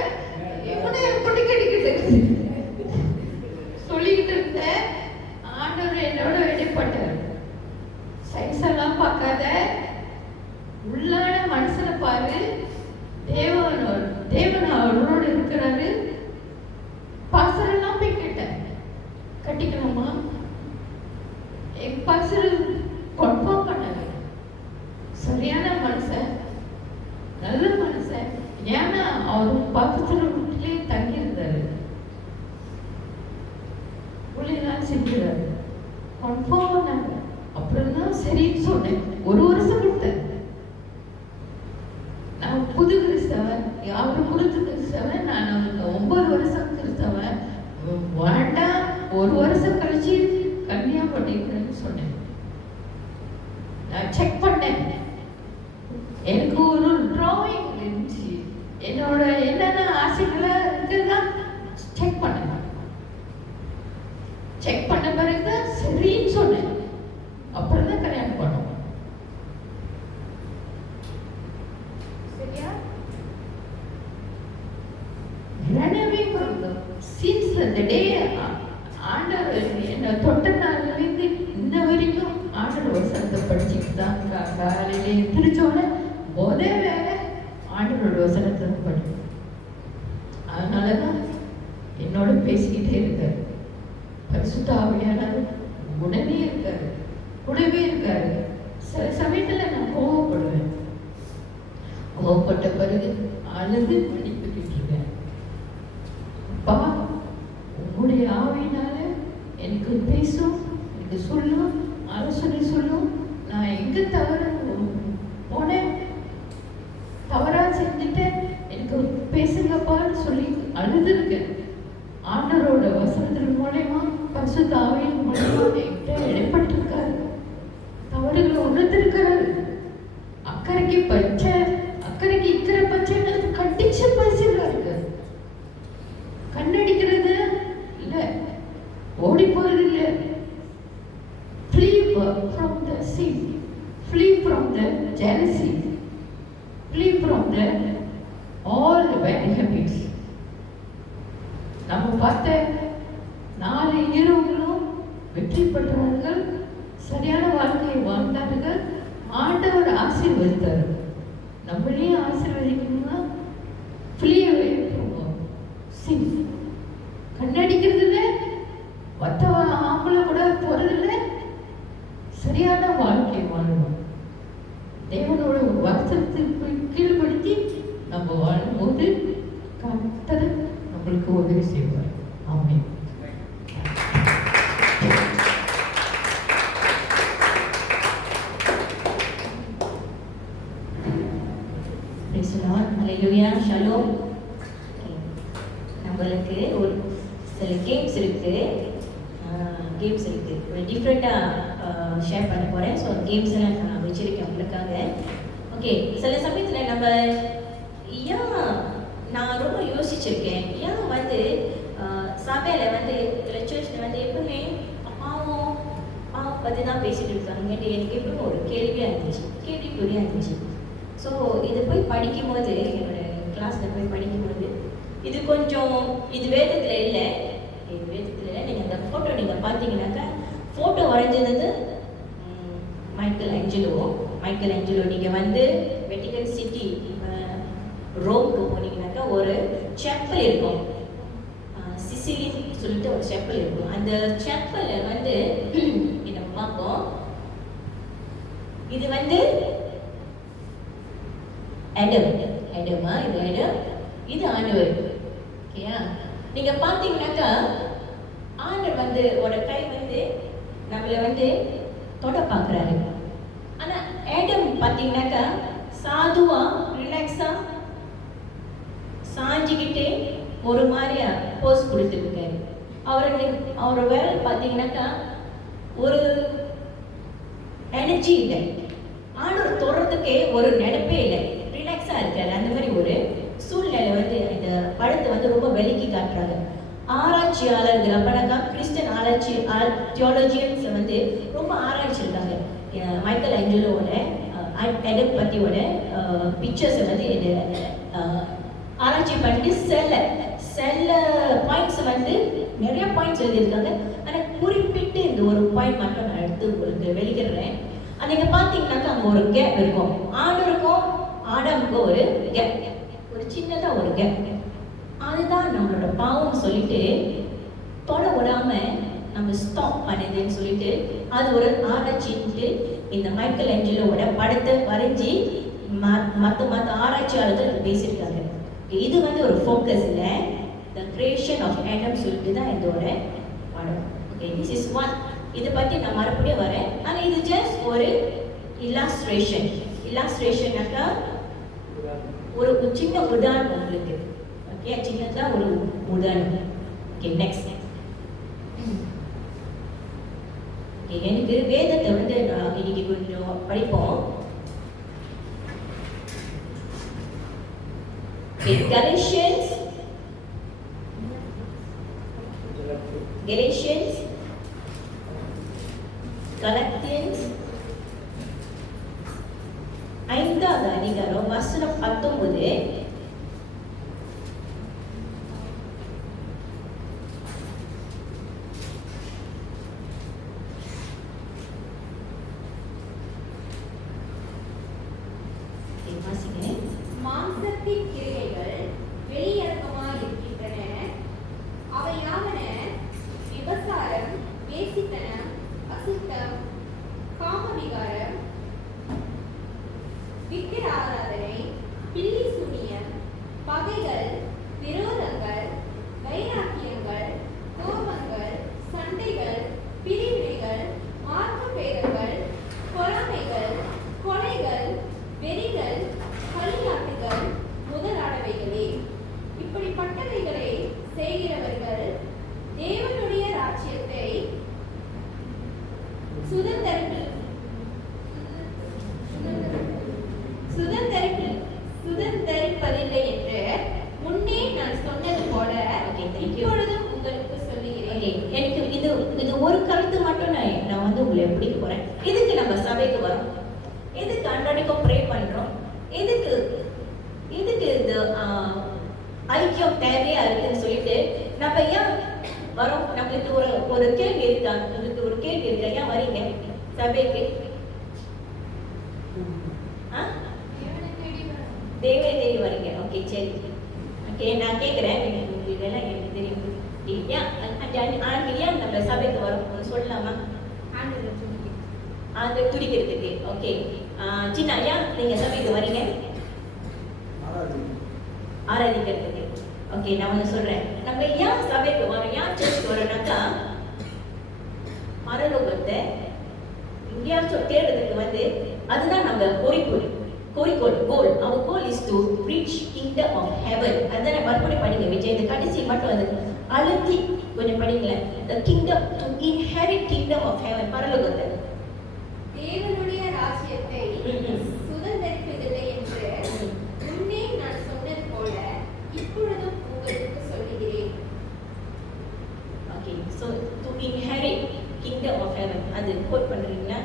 இவனை எப்படி கட்டிக்கிட்டு சொல்லிக்கிட்டு இருந்தேன். ஆண்டவர் என்னோட இடைப்பட்டார். சைஸ் எல்லாம் பார்க்காத, உள்ளான மனுஷனை பாரு. தேவன் அவரோட இருக்கிறாரு. பாசரெல்லாம் போய் கேட்டேன், கட்டிக்கலாமா? என் பாசர் கன்ஃபார்ம் பண்ணாரு. சரியான மனுஷன், நல்ல மனுஷன். ஏன்னா அவர் பக்கத்துல வீட்டிலே தங்கி இருந்தாரு, உள்ளேதான் செஞ்சுறாரு. கன்ஃபார்ம் பண்ணாங்க. அப்புறம் தான் சரின்னு சொன்னேன். ஒரு வருஷம் கொடுத்தேன். நான் புது கிறிஸ்தவன், அவரு புது கிறிஸ்தவன், நான் 9 வருஷம் கிறிஸ்தவன். வேண்டாம், ஒரு வருஷம் கழிச்சு கன்னியா பண்ணிக்கிறேன்னு சொன்னேன். நான் செக் பண்ணேன். எனக்கு ஒரு டிராயிங் இருந்துச்சு, என்னோட என்னென்ன ஆசைகளா இருக்குதான் செக் பண்ணேன். செக் பண்ண பிறகு சரின்னு சொன்னேன். அப்புறம் தான் கல்யாணம் பண்ணோம். சரியா? running from the since the day ஆண்டவர் என்ன தொட்ட நாளிலிருந்து இன்ன வரைக்கும் ஆண்டவர் வசனத்தை படிச்சுட்டு தான் காலையில எந்திரிச்சோட வேலை ஆண்டவரோட வசனத்தை படிக்கும். அதனாலதான் என்னோட பேசிக்கிட்டே இருக்காரு. பரிசுத்த ஆவியானவர் உடனே இருக்காரு, கூடவே இருக்காரு. சில சமயத்துல நான் கோவப்படுவேன். கோவப்பட்ட பிறகு அழுது படிப்பிட்டு இருக்கேன். அப்பா, உங்களுடைய ஆவியினால எனக்கு பேசும், எனக்கு சொல்லும், ஆலோசனை சொல்லும். நான் எங்க தவறு போனேன், தவறா செஞ்சுட்டேன், எனக்கு பேசுங்கப்பான்னு சொல்லி அழுதுருக்கேன். ஆண்டவரோட வசனத்தின் மூலமா, பரிசுத்த ஆவியின் மூலமா என்கிட்ட இடைப்பட்டிருக்காரு, தவறுகளை உணர்ந்திருக்கிறாரு. அக்கறைக்கு இக்கரை பச்சை கண்டிச்சு பேசுகிறாரு. கண்ணடிக்கிறது இல்ல, ஓடி போறது இல்ல. Flee from the sin, flee from the jealousy, flee from the all the bad habits. நம்ம பார்த்த 4 ஹீரோக்களும் வெற்றி பெற்றவர்கள், சரியான வாழ்க்கையை வாழ்ந்தார்கள். ஆண்டவர் ஆசீர்வதித்தார். நம்மளையும் ஆசீர்வதிக்கணும்னா flee away from sin. கண்ணடிக்கிறதுல, மற்ற ஆம்பளை கூட போறதில்ல, சரியான வாழ்க்கை வாழணும். தேவனோட வசனத்துக்கு கீழ்படுத்தி நம்ம வாழும்போது கர்த்தர் நம்மளுக்கு உதவி செய்வார். ஆமென். சில கேம்ஸ் இருக்குது. ஒரு டிஃப்ரெண்ட்டாக ஷேர் பண்ண போகிறேன். ஸோ கேம்ஸ் எல்லாம் நான் வச்சுருக்கேன் உங்களுக்காக. ஓகே, சில சமயத்தில் நம்ம ஏன் நான் ரொம்ப யோசிச்சிருக்கேன், ஏன் வந்து சபையில் வந்து சர்ச்சில் வந்து எப்பவுமே பாவம் பற்றி தான் பேசிகிட்டு இருக்காங்கன்ட்டு எனக்கு எப்பவும் ஒரு கேள்விக்குறியாக இருந்துச்சு. ஸோ இதை போய் படிக்கும்போது, என்னோட கிளாஸில் போய் படிக்கும்போது, இது கொஞ்சம் இது வேதத்தில் இல்லை. நீங்கள் அந்த ஃபோட்டோ நீங்கள் பார்த்தீங்கன்னாக்கா, ஃபோட்டோ வரைஞ்சது மைக்கேல் ஏஞ்சலோ. நீங்கள் வந்து வெட்டிகன் சிட்டி ரோம்க்கு போனீங்கன்னாக்கா ஒரு செப்பல் இருக்கும், சிசிலின்னு சொல்லிட்டு ஒரு செப்பல் இருக்கும். அந்த செப்பலை வந்து நம்ம பார்ப்போம். இது வந்து இது ஆண்டவர். ஓகேயா? நீங்க பாத்தீங்கன்னாக்கா ஆண்டவர் வந்து ஒரு கை வந்து நம்மள வந்து தொட பாக்குறாரு. ஆனா ஆடம் பாத்தீங்கன்னாக்கா சாதுவா ரிலாக்ஸா சாஞ்சிக்கிட்டே ஒரு மாதிரியா போஸ் கொடுத்துருக்காரு. அவரோட வேலை பாத்தீங்கன்னாக்கா ஒரு எனர்ஜி இல்லை, ஆண்டவர் தொடர்றதுக்கே ஒரு நினைப்பே இல்லை, ரிலாக்ஸா இருக்காரு. அந்த மாதிரி ஒரு சூழ்நிலை வந்து இந்த படத்தை வந்து ரொம்ப விலக்கி காட்டுறாங்க. ஆராய்ச்சியாளர்கள் அப்பனாக்கா கிறிஸ்டியன் தியாலஜியன்ஸ் வந்து ரொம்ப ஆராய்ச்சிருக்காங்க. மைக்கேல் ஏஞ்சலோட ஆடம் பத்தியோட பிக்சர்ஸை வந்து ஆராய்ச்சி பண்ணிட்டு சில பாயிண்ட்ஸ் வந்து நிறைய பாயிண்ட்ஸ் எழுதியிருக்காங்க. ஆனால் குறிப்பிட்டு இந்த ஒரு பாயிண்ட் மட்டும் நான் எடுத்து உங்களுக்கு வெளிக்கிறேன். அது நீங்கள் பார்த்தீங்கன்னாக்கா அங்கே ஒரு கேப் இருக்கும். ஆண்டவருக்கும் ஆடாமுக்கும் ஒரு கேப், ஒரு சின்னதாக ஒரு கேப். அதுதான் நம்மளோட பாவம் சொல்லிட்டு தொட விடாம நம்ம ஸ்டாப் பண்ணுதுன்னு சொல்லிட்டு அது ஒரு ஆராய்ச்சின்ட்டு இந்த மைக்கேல் ஏஞ்சலோட படத்தை வரைஞ்சி மற்ற ஆராய்ச்சியாளர்கள் பேசியிருக்காங்க. இது வந்து ஒரு ஃபோக்கஸ் இல்லை, த கிரியேஷன் ஆஃப் ஆடம் சொல்லிட்டு தான் இதோட படம். Okay, this is one. இதை பற்றி நான் மறுபடியும் வரேன். ஆனால் இது ஜஸ்ட் ஒரு இலாஸ்ட்ரேஷனாக்கா ஒரு சின்ன உதாரணம் உங்களுக்கு. ஓகே, சின்னதாக ஒரு உதாரணம். Okay, next. ஓகே, எனக்கு வேதத்தை வந்து நான் இன்னைக்கு கொஞ்சம் படிப்போம். Galatians, Galatians 5வது அதிகாரம் வசனம் 19. மாம்சத்தின் கிரியைகள் வெளியரங்கமாயிருக்கின்றன. அவையாவன விபசாரம், வேசித்தனம், அசுத்தம், காமவிகாரம், விக்கிராராதனை, பில்லி சூனியம், பகைகள், விரோதங்கள், வைராக்கியங்கள், கோபங்கள், சண்டைகள், பிரிவினைகள், மார்க்கபேதங்கள், பொறாமைகள், கொலைகள், வெறிகள், களியாட்டுகள் முதலானவைகளே. இப்படிப்பட்டவைகளை செய்கிறவர்கள் தேவனுடைய ராஜ்யத்தை சுதந்தரிப்பதில்லை என்று முன்னே நான் சொன்னது போல இப்பொழுதும் உங்களுக்கு சொல்லுகிறேன். எனக்கு இது ஒரு கருத்து மட்டும் நான் வந்து உங்களை பிடிக்க போறேன். எதுக்கு நம்ம சபைக்கு வரோம்? எதுக்கு அன்றாடிக்கும் ப்ரே பண்றோம்? எதுக்கு இந்த ஐக்கியம் தேவையா இருக்குன்னு சொல்லிட்டு நம்ம ஏன் வரோம்? நம்மளுக்கு ஒரு கேள்வி இருக்கா? உங்களுக்கு ஒரு கேள்வி இருக்கா? ஏன் வரீங்க சபைக்கு? தேவை தேடி வரீங்க. ஓகே, சரி. ஓகே, நான் கேட்குறேன், இதெல்லாம் எனக்கு தெரியும். ஏன் நம்ம சபைக்கு வரோம் சொல்லலாமா? அது துடிக்கிறதுக்கு. ஓகே, சின்ன ஐயா, நீங்க சபைக்கு வரீங்க ஆராதிக்கிறதுக்கு. ஓகே, நான் ஒன்று சொல்றேன். நம்ம ஏன் சபைக்கு வரோம், ஏன் சர்ச்சுக்கு வரோம்னாக்கா பரலோகத்தை எங்கேயாச்சும் தேடுறதுக்கு வந்து அதுதான் நம்ம கோல். Our goal is to reach kingdom of heaven. அதான் மறுபடியும் படிங்க விஜய், இந்த கடைசி மட்டும் அது அழுத்தி கொஞ்சம் படிங்களேன். The kingdom, to inherit kingdom of heaven, பரலோகத்தை. தேவனுடைய ராஜ்யத்தை சுதந்தரிப்பதில்லை என்று முன்னே நான் சொன்னது போல இப்பொழுதும் உங்களுக்கு சொல்லுகிறேன். Okay, so to inherit kingdom of heaven, அது கோட் பண்றீங்களா?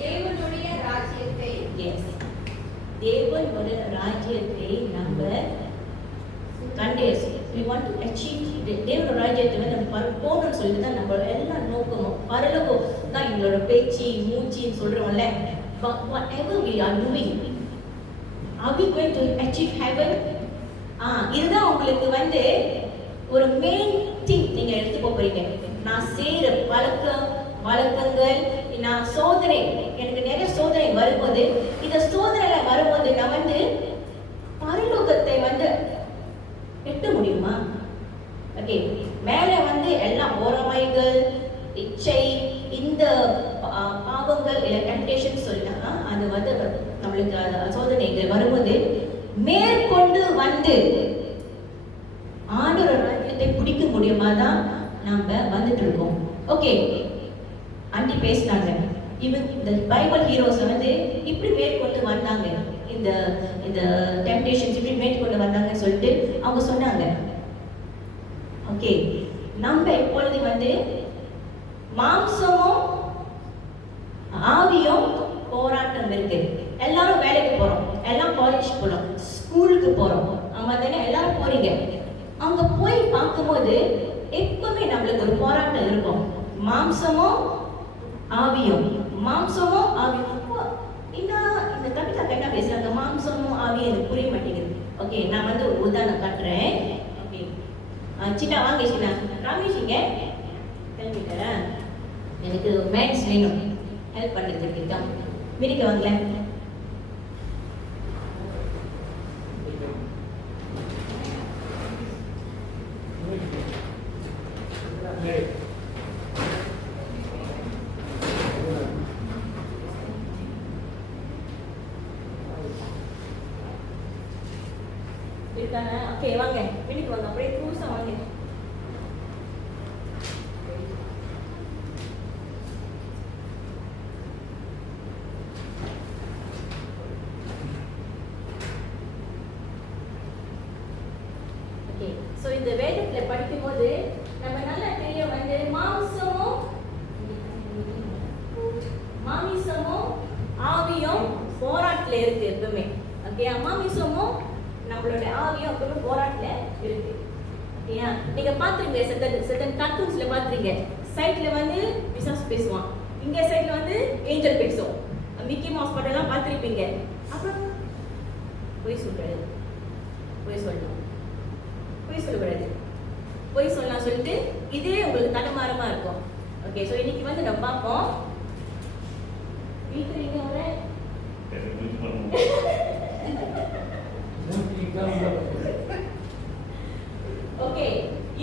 தேவனுடைய ராஜ்யத்தை தேவனுடைய ராஜ்யத்தை நம்ம கண்டேசி we want to achieve தேவனுடைய ராஜ்யத்தை வந்து நம்ம போகணும்னு சொல்லிட்டு தான் நம்ம எல்லா நோக்கமும் பரலோகம் தான் எங்களோட பேச்சு மூச்சின்னு சொல்றோம்ல. But whatever we are doing, are we going to achieve heaven? இதுதான் உங்களுக்கு வந்து ஒரு மெயின் திங் நீங்க எடுத்து போறீங்க. நான் செய்யற வழக்கங்கள், நான் சோதனை, எனக்கு நிறைய சோதனை வரும்போது, இந்த சோதனையில வரும்போது நான் வந்து பரலோகத்தை வந்து எட்ட முடியுமா? ஓகே, மேல வந்து எல்லாம் ஓரமைகள், இச்சை, இந்த பாவங்கள் இல்ல டெம்ப்டேஷன் சொல்லா அது வந்து நம்மளுக்கு சோதனைகள் வரும்போது மேற்கொண்டு வந்து ஆண்டவர் ராஜ்யத்தை பிடிக்க முடியுமா தான் நம்ம வந்துட்டு இருக்கோம். ஓகே, ஆண்டி பேசினாங்க, இவன் இந்த பைபிள் ஹீரோஸ் வந்து இப்படி மேற்கொண்டு வந்தாங்க, இந்த இந்த டெம்ப்டேஷன்ஸ் இப்படி மேற்கொண்டு வந்தாங்கன்னு சொல்லிட்டு அவங்க சொன்னாங்க. ஓகே, நம்ம எப்பொழுது வந்து மாம்சமும் ஆவியும் போராட்டம் இருக்கு. எல்லாரும் வேலைக்கு போறோம், எல்லாம் காலேஜ் போறோம், ஸ்கூலுக்கு போறோம், ஆமா தானே, எல்லாரும் போறீங்க. அங்க போய் பார்க்கும்போது எப்பவுமே நம்மளுக்கு ஒரு போராட்டம் இருக்கும். மாம்சமும் ஆவியும் இந்த கவிதா என்ன பேசுறாங்க, மாம்சமும் ஆவியும் எனக்கு புரிய மாட்டேங்குது. ஓகே, நான் வந்து ஒரு உதாரணம் காட்டுறேன். ஓகே, சின்ன வாங்க சின்ன ராமேஷ் இங்க கிளம்பிட்டா, எனக்கு மேட்ஸ் வேணும் ஹெல்ப் பண்றதுக்கு தான் மிரிக்க வாங்கல. இருக்காங்க. ஓகே வாங்க, வீட்டுக்கு வாங்க, அப்படியே புதுசா வாங்க. ஓகே, சோ இந்த வேதத்துல படிக்கும்போது நம்ம நல்லா தெரியும் வந்து மாம்சமும் ஆவியும் போராட்டத்துல இருக்கு எப்பவுமே. ஓகே, மாமிசமும் நம்மளோட ஆவியும் எப்பவுமே போராட்டத்துல இருக்கு. ஓகேயா, நீங்க பாத்துருங்க, செத்தன் கார்ட்டூன்ஸ்ல பாத்துருங்க, சைட்ல வந்து பிசாசு பேசுவான், இங்க சைட்ல வந்து ஏஞ்சல் பேசும். மிக்கி மவுஸ் படம்லாம் பார்த்துருப்பீங்க. அப்புறம் பொய் சொல்லக்கூடாது, பொய் சொல்லக்கூடாது, பொய் சொல்லலாம் சொல்லிட்டு இதே உங்களுக்கு தடுமாறமா இருக்கும். ஓகே, ஸோ இன்னைக்கு வந்து நம்ம பார்ப்போம். வீட்டில் நீங்க ஒரு ஓகே,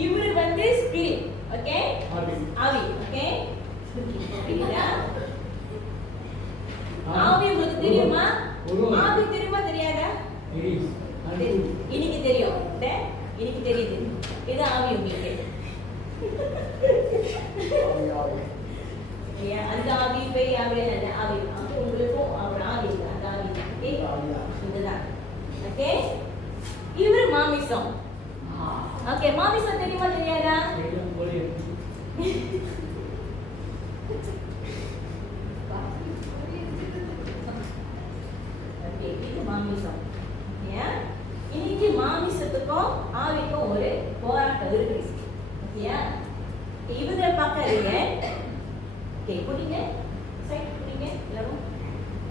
இவரு வந்து ஸ்பிரிட். ஓகே, ஆவி. ஓகே, ஆவி உங்களுக்கு தெரியுமா? ஆவி தெரியுமா தெரியாதா? இன்னைக்கு தெரியும், இன்னைக்கு தெரியுது. இது ஆவி உங்களுக்கு. அந்த ஆவி போய் ஆவி உங்களுக்கும் அவர் ஆவி அந்த ஆவி. இதுதான். ஓகே, இவர் மாமிசம். ஓகே, மாமிசம் தெரியுமா தெரியாதா? ஓகே, இது மாமிசம். இன்னைக்கு மாமிசத்துக்கும் ஆவிக்கும் ஒரு போராட்டம் இருக்கு. ஓகேயா, இவங்க பார்க்காதீங்க. ஓகே, குடிங்க, சைட் குடிங்க, எல்லாரும்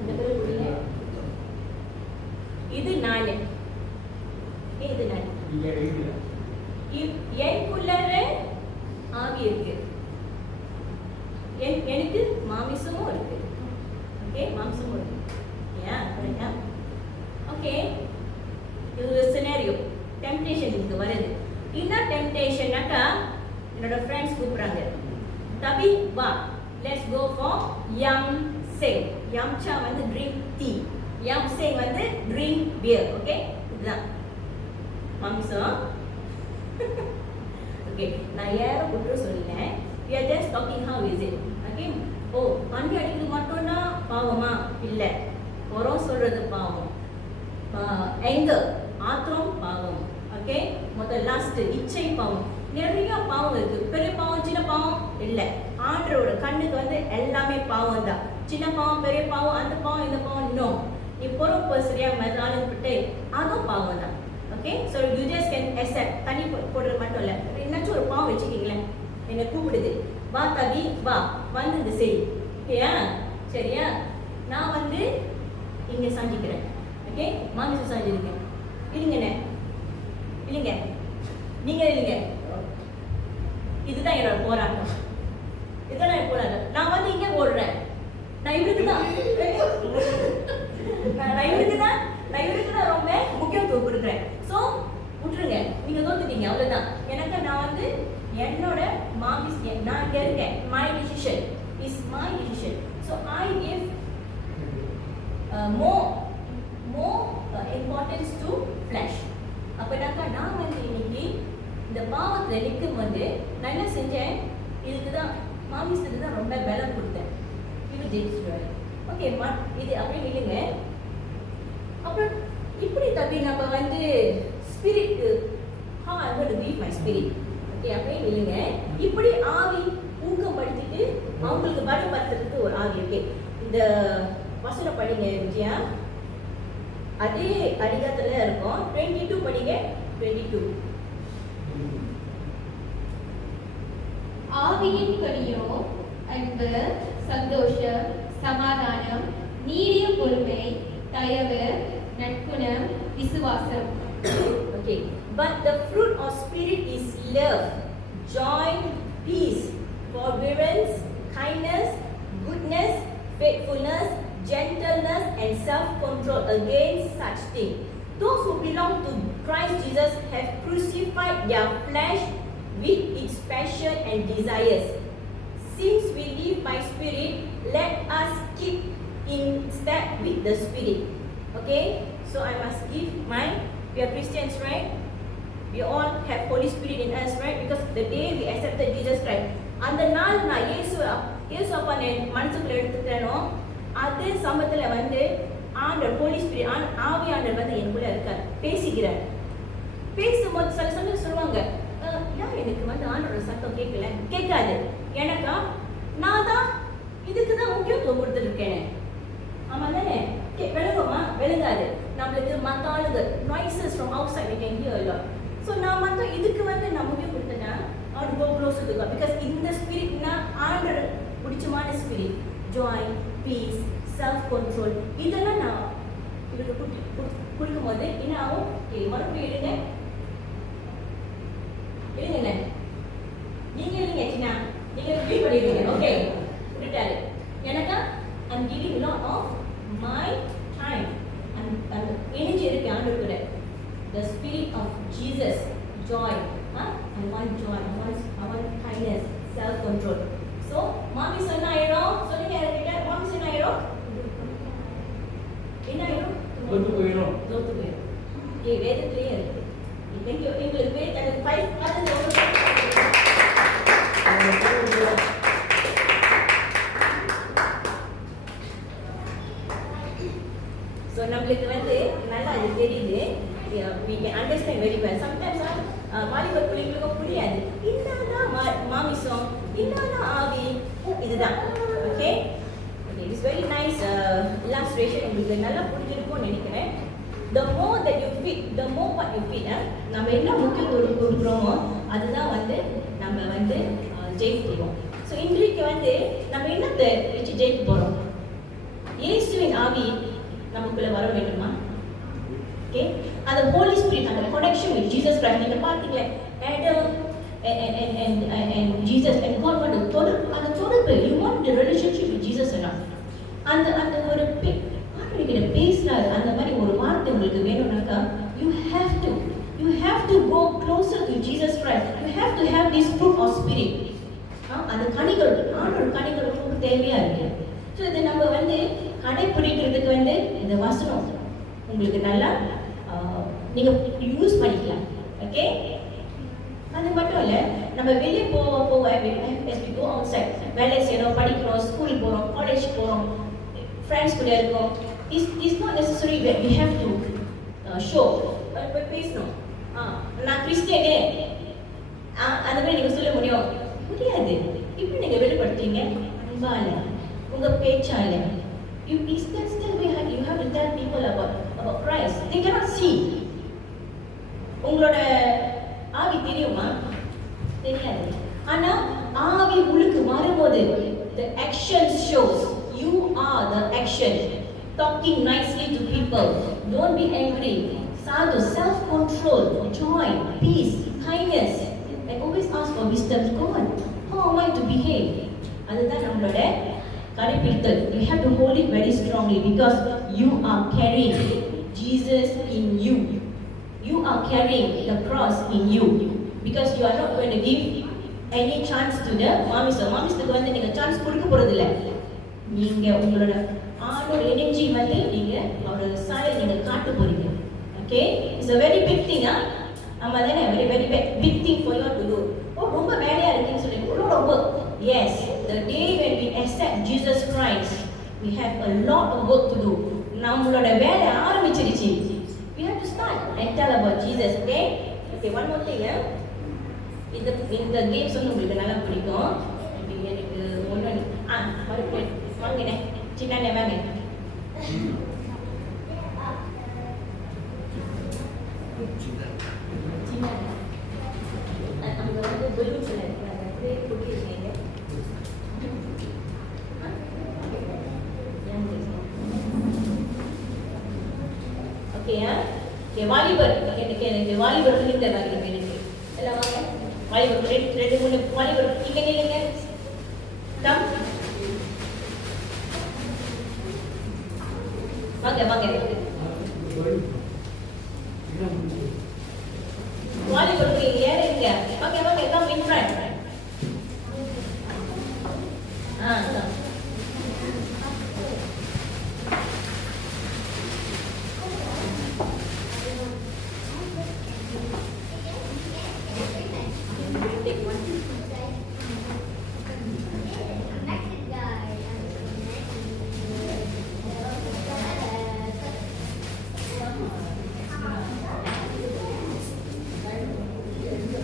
இந்த பேர் குடிங்க. இது நானு, இது நான். எனக்குள்ளே ஆவி இருக்கு, எனக்கு மாமிசமும் இருக்கு. ஓகே, மாம்சமும் இருக்கு. கரெக்டா? ஓகே, இது ஒரு சினாரியோ. டெம்ப்டேஷன் இருக்கு வருது. என்ன டெம்ப்டேஷன்னாக்கா, என்னோட ஃப்ரெண்ட்ஸ் கூப்பிடுறாங்க, தபி வா, லெட்ஸ் கோ ஃபார் யம் சேங். யம்சா வந்து ட்ரிங்க் டீ, யம் சேங் வந்து ட்ரிங்க் பியர். ஓகே, இதுதான். மாமிசம். ஓகே, நான் யாரை குற்றம் சொல்லல. we are just talking how is it. Okay, ஓ அண்டி அடிக்கிறது மட்டும்தான் பாவமா? இல்லை, புறம் சொல்றது பாவம். எங்கர், ஆத்திரம் பாவம். ஓகே, முதல் லாஸ்ட் இச்சை பாவம். நிறைய பாவம் இருக்கு. பெரிய பாவம் சின்ன பாவம் இல்லை. ஆண்டரோட கண்ணுக்கு வந்து எல்லாமே பாவம் தான். சின்ன பாவம் பெரிய பாவம் அந்த பாவம் இந்த பாவம் இன்னும் நீ புறம் சரியா மறுநாளுப்பட்டு அதுவும் பாவம் தான். Okay, so you just can accept. தண்ணி போடுறது மட்டும் இல்லை, என்னாச்சும் ஒரு பாவம் வச்சுக்கிங்களேன். என்னை கூப்பிடுது, வா தவி வா, வந்து இது சரி. ஓகேயா, சரியா? நான் வந்து இங்கே சாஞ்சிக்கிறேன். ஓகே, மாமிசம் சாஞ்சிருக்கேன். இல்லைங்கண்ணே, இல்லைங்க, நீங்கள் இல்லைங்க. இதுதான் என்னோட போராட்டம். இதுதான் என் போராட்டம். நான் வந்து இங்கே ஓடுறேன். நான் இவருக்கு தான் நான் இவருக்கு தான் ரொம்ப முக்கியத்துவம் கொடுக்குறேன். ஸோ விட்டுருங்க, நீங்கள் தோத்துட்டீங்க, அவ்வளோதான். எனக்கு நான் வந்து என்னோட மாமிஸ் நான் இங்கே இருக்கேன். My decision is my decision. So I give more importance to flesh. அப்போனாக்கா நான் வந்து இன்னைக்கு இந்த பாவத்தில் நிற்கும் போது நான் என்ன செஞ்சேன்? இதுக்கு தான் மாமிசத்துக்கு தான் ரொம்ப பலம் கொடுத்தேன். இது ஜெயிச்சுடுவாரு. ஓகே, இது அப்படியே இல்லைங்க. அப்புறம் இப்படி தப்பி நம்ம வந்து spirit how I'm going to leave my spirit. Okay, அப்படியே இல்லைங்க. இப்படி ஆவி ஊக்கப்படுத்திட்டு அவங்களுக்கு பலப்படுத்துறதுக்கு ஒரு ஆவி. ஓகே, இந்த வசனம் படிங்க விஜயா. அதே அதிகாரத்துல இருக்கும். 22 படிங்க. 22. ஆவியின் கனியோ அன்பு, சந்தோஷம், சமாதானம், நீடிய பொறுமை, தயவு, நற்குணம், விசுவாசம். Okay, but the fruit of spirit is love, joy, peace, forbearance, kindness, goodness, faithfulness, gentleness, and self-control. Against such things those who belong to Christ Jesus have crucified their flesh with its passion and desires. Since we live by spirit, let us keep in step with the spirit. Okay, so I must give mine. We are Christians, right? We all have Holy Spirit in us, right? Because the day we accepted Jesus Christ, அந்த நாள் நான் இயேசு அப்பா மனசுக்குள்ள எடுத்துட்டேனோ அதே சமயத்தில் வந்து ஆண்டர் ஹோலி ஸ்பிரிட் ஆவியாண்டர் வந்து எனக்குள்ள இருக்கார், பேசிக்கிறார். பேசும்போது சில சமயம் சொல்லுவாங்க, ஏன் எனக்கு வந்து ஆண்டரோட சத்தம் கேட்கல? கேட்காது. எனக்கா நான் தான் இதுக்கு தான் முக்கியத்துவம் கொடுத்துருக்கேன். ஆமாம் தானே? விளங்குமா? விளங்காது. நம்மளுக்கு மற்ற ஆளுங்க noises from outside we can hear a lot. So நான் மட்டும் இதுக்கு வந்து நான் முக்கியம் கொடுத்தேன்னா அவர் go close to God. Because இந்த ஸ்பிரிட்னா ஆண்டர் பிடிச்சமான spirit. Joy, peace, self control, இதெல்லாம் நான் இவருக்கு கொடுக்கும்போது என்ன ஆகும்? மறுபடியும் எழுங்க எழுங்க நீங்க எழுங்க சின்ன நீங்க ஃபீல் பண்ணிடுவீங்க. ஓகே, விட்டாரு. எனக்கா I'm giving a lot of my time and energy இருக்கு ஆண்டவர் கூட. The spirit of Jesus, joy. I want joy, I want kindness, self control. So மாமி சொன்ன ஆயிரும். சொல்லுங்க என்கிட்ட, மாமி சொன்ன ஆயிரும். என்ன ஆயிரும்? தோத்து போயிடும். தோத்து போயிடும். வேதத்திலேயே இருக்கு. இன்னைக்கு எங்களுக்கு வேதத்துக்கு 5 So நம்மளுக்கு வந்து நல்லா அது தெரியுது. We can understand very well. Sometimes வாலிபர் பிள்ளைங்களுக்கும் புரியாது. என்னதான் மாமிசம், என்னதான் ஆவி, இதுதான். Okay, it's very nice illustration. உங்களுக்கு நல்லா புரிஞ்சிருக்கும்னு நினைக்கிறேன். The more that you feed, the more what you feed. நம்ம என்ன முக்கியத்துவம் கொடுக்குறோமோ அதுதான் வந்து நம்ம வந்து ஜெயிக்கிறோம். ஸோ இன்றைக்கு வந்து நம்ம என்னத்தை வச்சு ஜெயிக்க போகிறோம்? இயேசுவின் ஆவி நமக்குள்ள வர வேண்டுமா? ஓகே, அந்த ஹோலி ஸ்பிரிட், அந்த கனெக்ஷன் வித் ஜீசஸ் கிரைஸ்ட். நீங்க பாத்தீங்களே, Adam and Jesus and God want to அந்த தொடர்பு, you want the relationship with Jesus enough. அந்த ஒரு ஆண்டவர்கிட்ட பேசுறாரு, அந்த மாதிரி ஒரு வார்த்தை உங்களுக்கு வேணும்னாக்கா you have to go closer to Jesus Christ. You have to have this fruit of spirit. அந்த கனிகள், ஆண்டவர் கனிகள் ரொம்ப தேவையா இருக்கு. ஸோ இதை நம்ம வந்து கடைப்பிடிக்கிறதுக்கு வந்து இந்த வசனம் உங்களுக்கு நல்லா நீங்கள் யூஸ் பண்ணிக்கலாம். Okay? அது மட்டும் இல்லை, நம்ம வெளியே போக as we go outside, வேலை செய்யணும், படிக்கிறோம், ஸ்கூல் போகிறோம், காலேஜ் போகிறோம், ஃப்ரெண்ட்ஸ் கூட இருக்கோம். It's not necessary that we have to show. பேசணும், நான் கிறிஸ்டியனே அந்த மாதிரி நீங்கள் சொல்ல முடியாது. இப்படி நீங்கள் வெளிப்படுத்துவீங்க அன்பால, உங்கள் பேச்சால. You have to tell people about Christ. They cannot see. உங்களோட ஆவி தெரியுமா? தெரியாது. ஆனா ஆவி உள்ளுக்கு வரும்போது the action shows you are the action. Talking nicely to people, don't be angry. Sadhu, self-control, joy, peace, kindness, and always ask for wisdom. God, how am I to behave? அதுதான் நம்மளோட கடைபிடித்தல். You have to hold it very strongly because you are carrying Jesus in you. You are carrying the cross in you because you are not going to give any chance to the மாமிஸ்க்கு வந்து நீங்க chance கொடுக்க போறது இல்ல. நீங்க உங்களோட ஆளோட energy வந்து நீங்க அவரோட சாயல் நீங்க காட்ட போறீங்க. Okay, it's a very big thing. ஆமா தானே, very big thing for you to do. ரொம்ப வேலையா இருக்குன்னு சொல்லுங்க, ரொம்ப work. Yes, the day when we accept Jesus Christ, we have a lot of work to do. நம்மளோட வேலை ஆரம்பிச்சிருச்சு. We have to start and tell about Jesus. Okay, one more thing. இந்த games வந்து உங்களுக்கு நல்லா பிடிக்கும். எனக்கு ஒன்று மறுபடியும் வாங்கினேன், சின்ன வாங்க. அங்கே வந்து பலூன்ஸ் எல்லாம் இருக்கிறாங்க, அப்படியே கொடுத்துருக்கீங்க. ஓகேயா? ஓகே, வாலிபர் எனக்கு வாலிபர் நீங்க வாங்க எனக்கு எல்லாம் வாங்க. வாலிபர் ரெண்டு மூணு வாலிபர் இங்க நில்லுங்க. கம் வாங்க வாலிபர் ஏறுங்க. வாங்க கம் இன் ஃப்ரண்ட்.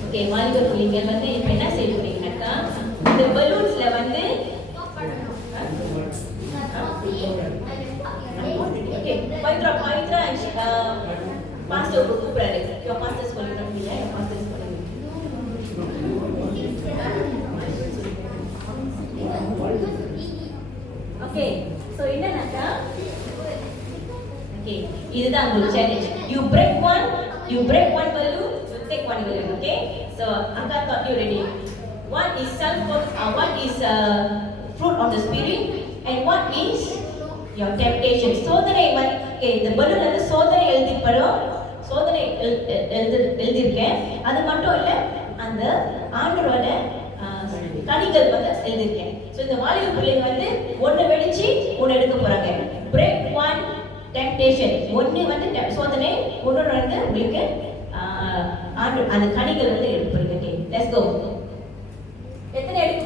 ஓகே, வாலிபர் நீங்க வந்து இப்போ என்ன செய்ய போறீங்கன்னாக்கா, இந்த பலூன்ஸ்ல வந்து ஓகே பவித்ரா பாஸ்டர் கூப்பிடுறாரு. யோர் பாஸ்டர் சொல்லிடுறோம் இல்லையா? யோர் பாஸ்டர் சொல்லுங்க. ஓகே, ஸோ என்னன்னாக்கா, ஓகே இதுதான் உங்களுக்கு challenge. You break one balloon, you take one balloon. Okay, so Akka taught you already. What is what is fruit of the spirit, and what is your temptation? சோதனை okay, இந்த balloon வந்து சோதனை எழுதிப்படும். சோதனை எழுதியிருக்கேன். அது மட்டும் இல்லை, அந்த ஆண்டவரோட கனிகள் வந்து எழுதியிருக்கேன். ஸோ இந்த வாலிப பிள்ளைங்க வந்து ஒன்று வெடிச்சு ஒன்று எடுக்க போறாங்க. பிரேக் ஒன் டெம்டேஷன், ஒன்று வந்து சோதனை, ஒன்று வந்து உங்களுக்கு அந்த கனிகள் வந்து எடுக்க போறீங்க. Okay, let's go. எத்தனை எடுக்க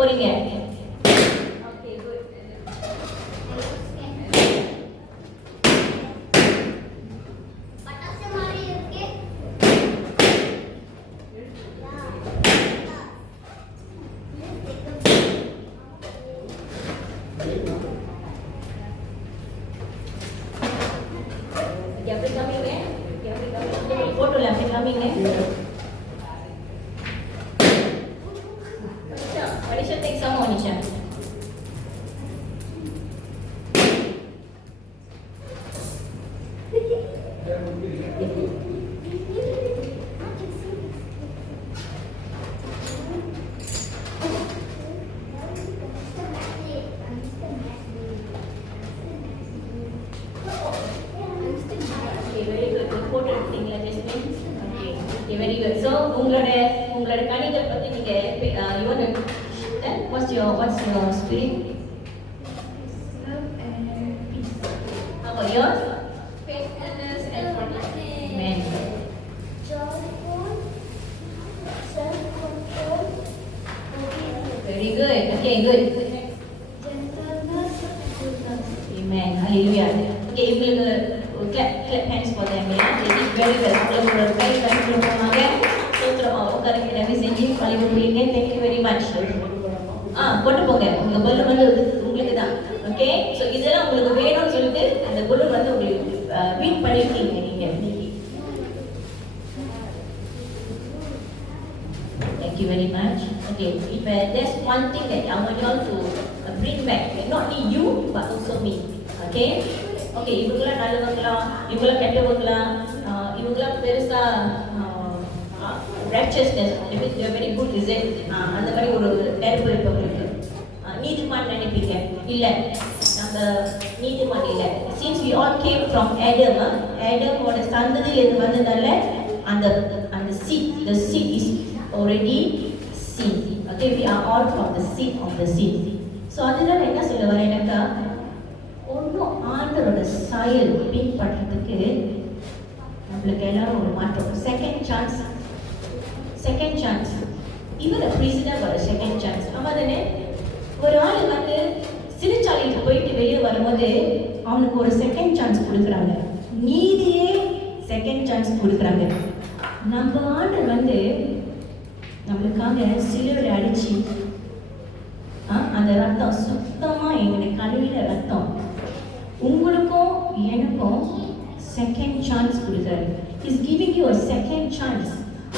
போறீங்க? Okay, good. எப்படி காமிங்க? போட்டோல அப்படி காமிங்க. Manisha, take some more, Manisha. Very good. So உங்களோட கனிகள் பத்தி நீங்க what's your spirit? Love and peace. How about yours? Faithfulness and forgiveness. Amen. Very good. Okay, good. Amen. Hallelujah. Okay, இவங்களுக்கு clap hands for them. Yeah, they did very well. அவங்களோட கை கணக்கு போனாங்க. சோத்ரமா உட்காருங்க நம்பி செஞ்சு பழகி முடியுங்க. Thank you very much. கொண்டு போங்க. உங்க பலூன் வந்து உங்களுக்கு தான். Okay, so இதெல்லாம் உங்களுக்கு வேணும்னு சொல்லிட்டு அந்த பலூன் வந்து உங்களுக்கு வின் பண்ணிருக்கீங்க நீங்க. Thank you very much. Okay, if there's one thing that I want you all to bring back, not only you but also me. Okay? Okay, இவங்களாம் நல்லவங்களா, இவங்களாம் கெட்டவங்களா, இவங்களாம் பெருசா righteousness, if they are very good, is it? அந்த மாதிரி ஒரு நெருப்பு இருக்கு உங்களுக்கு. நீதிமான் நினைப்பீங்க. இல்ல, நம்ம நீதிமான் இல்ல. Since we all came from Adam, Adamோட சந்ததியிலிருந்து வந்ததால அந்த seed, the seed is already sin. Okay, we are all from the seed of the sin. So அதனால என்ன சொல்ல வரேன்னாக்கா, ஒன்றும் ஆண்டவரோட சாயல் பின்பற்றதுக்கு நம்மளுக்கு எல்லாரும் ஒரு மாற்றம். Second chance even a prisoner got a second chance. ஆமா தானே? ஒரு ஆள் வந்து சிறைச்சாலைக்கு போயிட்டு வெளியே வரும்போது அவனுக்கு ஒரு செகண்ட் சான்ஸ் கொடுக்குறாங்க. நீதியே செகண்ட் சான்ஸ் கொடுக்குறாங்க. நம்ம ஆண்டவர் வந்து நம்மளுக்காக சிலுவையில் அடிச்சு அந்த ரத்தம் சுத்தமா எங்களை கழுவின ரத்தம் உங்களுக்கும் எனக்கும் செகண்ட் சான்ஸ் கொடுக்குறாரு. Is giving you a second chance.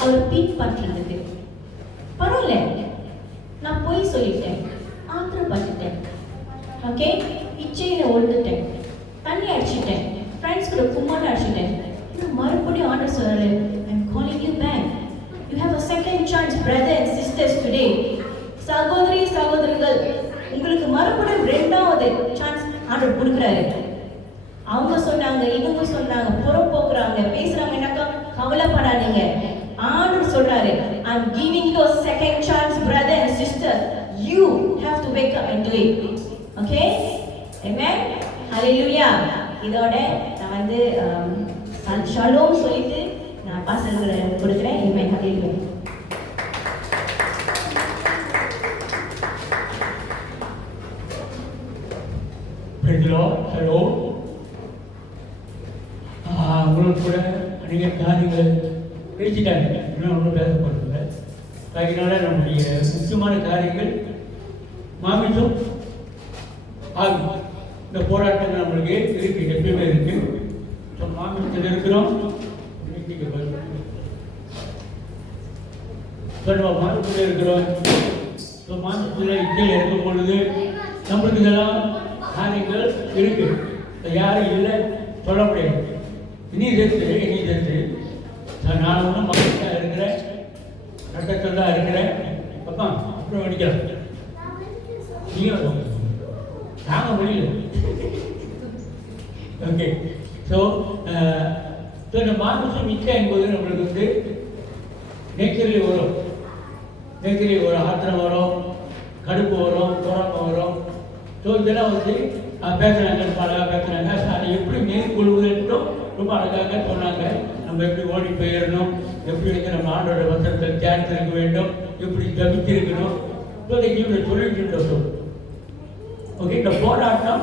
அவர் பின்பற்றுறதுக்கு பரவாயில்ல, நான் போய் சொல்லிட்டேன், ஆத்திரப்பட்டுட்டேன், ஓகே, இச்சையில ஒழுந்துட்டேன், தண்ணி அடிச்சிட்டேன், ஃப்ரெண்ட்ஸ் கூட கும்மால அடிச்சிட்டேன், மறுபடியும் ஆர்டர் சொல்றாரு, I'm calling you back. You have a second chance, brother and sisters today. சகோதரிகள், உங்களுக்கு மறுபடியும் ரெண்டாவது சான்ஸ் ஆர்டர் கொடுக்குறாரு. அவங்க சொன்னாங்க, இவங்க சொன்னாங்க, புறப்போக்குறாங்க, பேசுறாங்கன்னாக்கா கவலைப்படாதீங்க. ஆண்டவர் சொல்றாரு, I'm giving you a second chance, brother and sister. You have to wake up and do it. Okay? Amen? Hallelujah. இதோட நான் வந்து ஷாலோம் சொல்லிட்டு நான் பாசல்களை கொடுக்குறேன். Amen. Hallelujah. Praise the Lord. Hello. உங்களுக்கு கூட அநேக காரியங்களை பேசிட்டாங்க, இன்னும் ஒன்றும் பேசப்படுறதில்லை. அதனால நம்முடைய முக்கியமான காரியங்கள் மாமிசம் ஆகும். இந்த போராட்டங்கள் நம்மளுக்கு இருக்கு, எப்பயுமே இருக்கு. ஸோ மாமிசத்தில் இருக்கிறோம், மாமிசத்தில் இருக்கிறோம். ஸோ மாமிசத்தில் இச்சையில் இருக்கும் பொழுது நம்மளுக்கு இதெல்லாம் காரியங்கள் இருக்கு. யாரும் இல்லை சொல்ல முடியாது. இனி சேர்த்து நான் ஒன்றும் மகிழ்ச்சியாக இருக்கிறேன், நட்டத்தில் தான் இருக்கிறேன். அப்பா அப்புறம் அடிக்கிறேன், நீங்கள் தாங்க முடியல. ஓகே, ஸோ இந்த மாமிசம் மிச்சம் என்பது நம்மளுக்கு வந்து நேச்சரலி வரும், ஆத்திரம் வரும், கடுப்பு வரும், பொறாமை வரும். ஸோ இதெல்லாம் வந்து பேசுகிறாங்க, அழகாக பேசுகிறாங்க. அதை எப்படி மேற்கொள்வதுன்றும் ரொம்ப அழகாக சொன்னாங்க. நம்ம எப்படி ஓடி போயிடணும், எப்படி வந்து நம்ம ஆண்டோட வசனத்தை தியானித்திருக்க வேண்டும், எப்படி ஜபித்திருக்கணும். ஸோ இதை சொல்லிட்டு சொல். ஓகே, இந்த போராட்டம்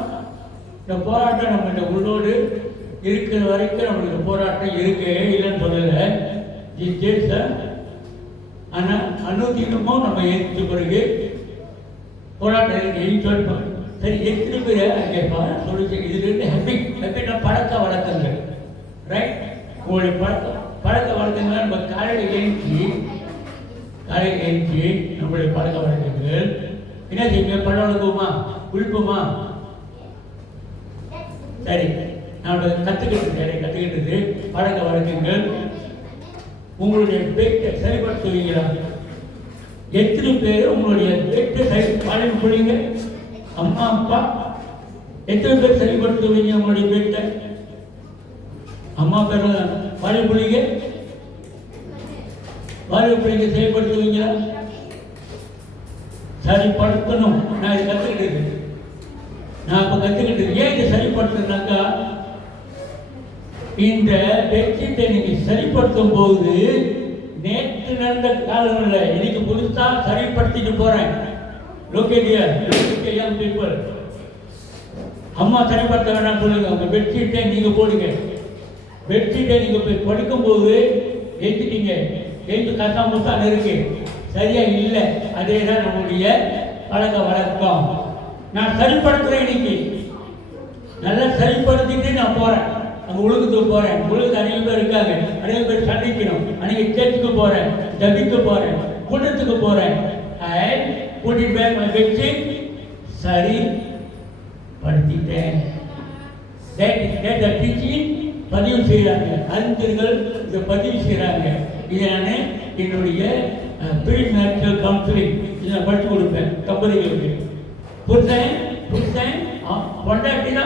நம்ம இந்த உள்ளோடு இருக்கிற வரைக்கும் நம்மளுக்கு போராட்டம் இருக்கு, இல்லைன்னு சொல்லலை. ஆனால் அனுதினமும் நம்ம ஏற்ற பிறகு போராட்டம் இருக்கு சொல்லிப்போம். சரி, எத்தனை பேர் அங்கே சொல்லிச்சு, இது ரெண்டு ஹேபிட்னா பழக்க வழக்கங்கள், ரைட்? உங்களுடைய பழக்க வழக்கங்கள் நம்ம காலையில் எழுச்சி நம்மளுடைய பழக்க வழக்கங்கள் என்ன செய்யுங்க? பழ வழக்குமா, குளிப்புமா? சரி, நம்ம கற்றுக்கிட்டது பழக்க வழக்கங்கள். உங்களுடைய பேட்டை சரிப்படுத்துவீங்களா? எத்தனை பேர் உங்களுடைய பேட்டை சரி சொல்லுங்க? அம்மா அப்பா எத்தனை பேர் சரிப்படுத்துவீங்க உங்களுடைய பேட்டை? அம்மா பேர் வாழை பிள்ளைங்க செயல்படுத்துவீங்களா? சரிப்படுத்தணும். நான் இதை கற்றுக்கிட்டு ஏன் இதை சரிப்படுத்துனாக்கா, இந்த பெட்ஷீட்டை நீங்க சரிப்படுத்தும் போது நேற்று நடந்த காலங்களில் இன்னைக்கு புதுசா சரிப்படுத்திட்டு போறேன். look at here, look at young people. அம்மா சரிப்படுத்த வேணாம் சொல்லுங்க. உங்க பெட்ஷீட்டை நீங்க போடுங்க. பெட்ஷீட்டை நீங்க போய் படுக்கும்போது எழுதிட்டீங்க, எழுந்து கசாமுசான இருக்கு, சரியா இல்லை. அதே தான் நம்முடைய பழக்க வழக்கம். நான் சரிப்படுத்துறேன், இன்னைக்கு நல்லா சரிப்படுத்திட்டு நான் போறேன். அங்கே ஒழுங்குக்கு போறேன். ஒழுங்கு அநேக பேர் இருக்காங்க, அநேக பேர் சந்திக்கணும், அநேக சேர்ச்சுக்கு போறேன், ஜபிக்கு போறேன், கூட்டத்துக்கு போறேன். I put it back my bedsheet, சரி படுத்திட்டேன். That the teaching பதிவு செய்கிறாங்க, அறிஞர்கள் இதை பதிவு செய்கிறாங்க. இதை நான் என்னுடைய ப்ரீ மேரிட்டல் கவுன்சிலிங் இதை படித்து கொடுப்பேன் தம்பதிகளுக்கு. புருஷன் பொண்டாட்டினா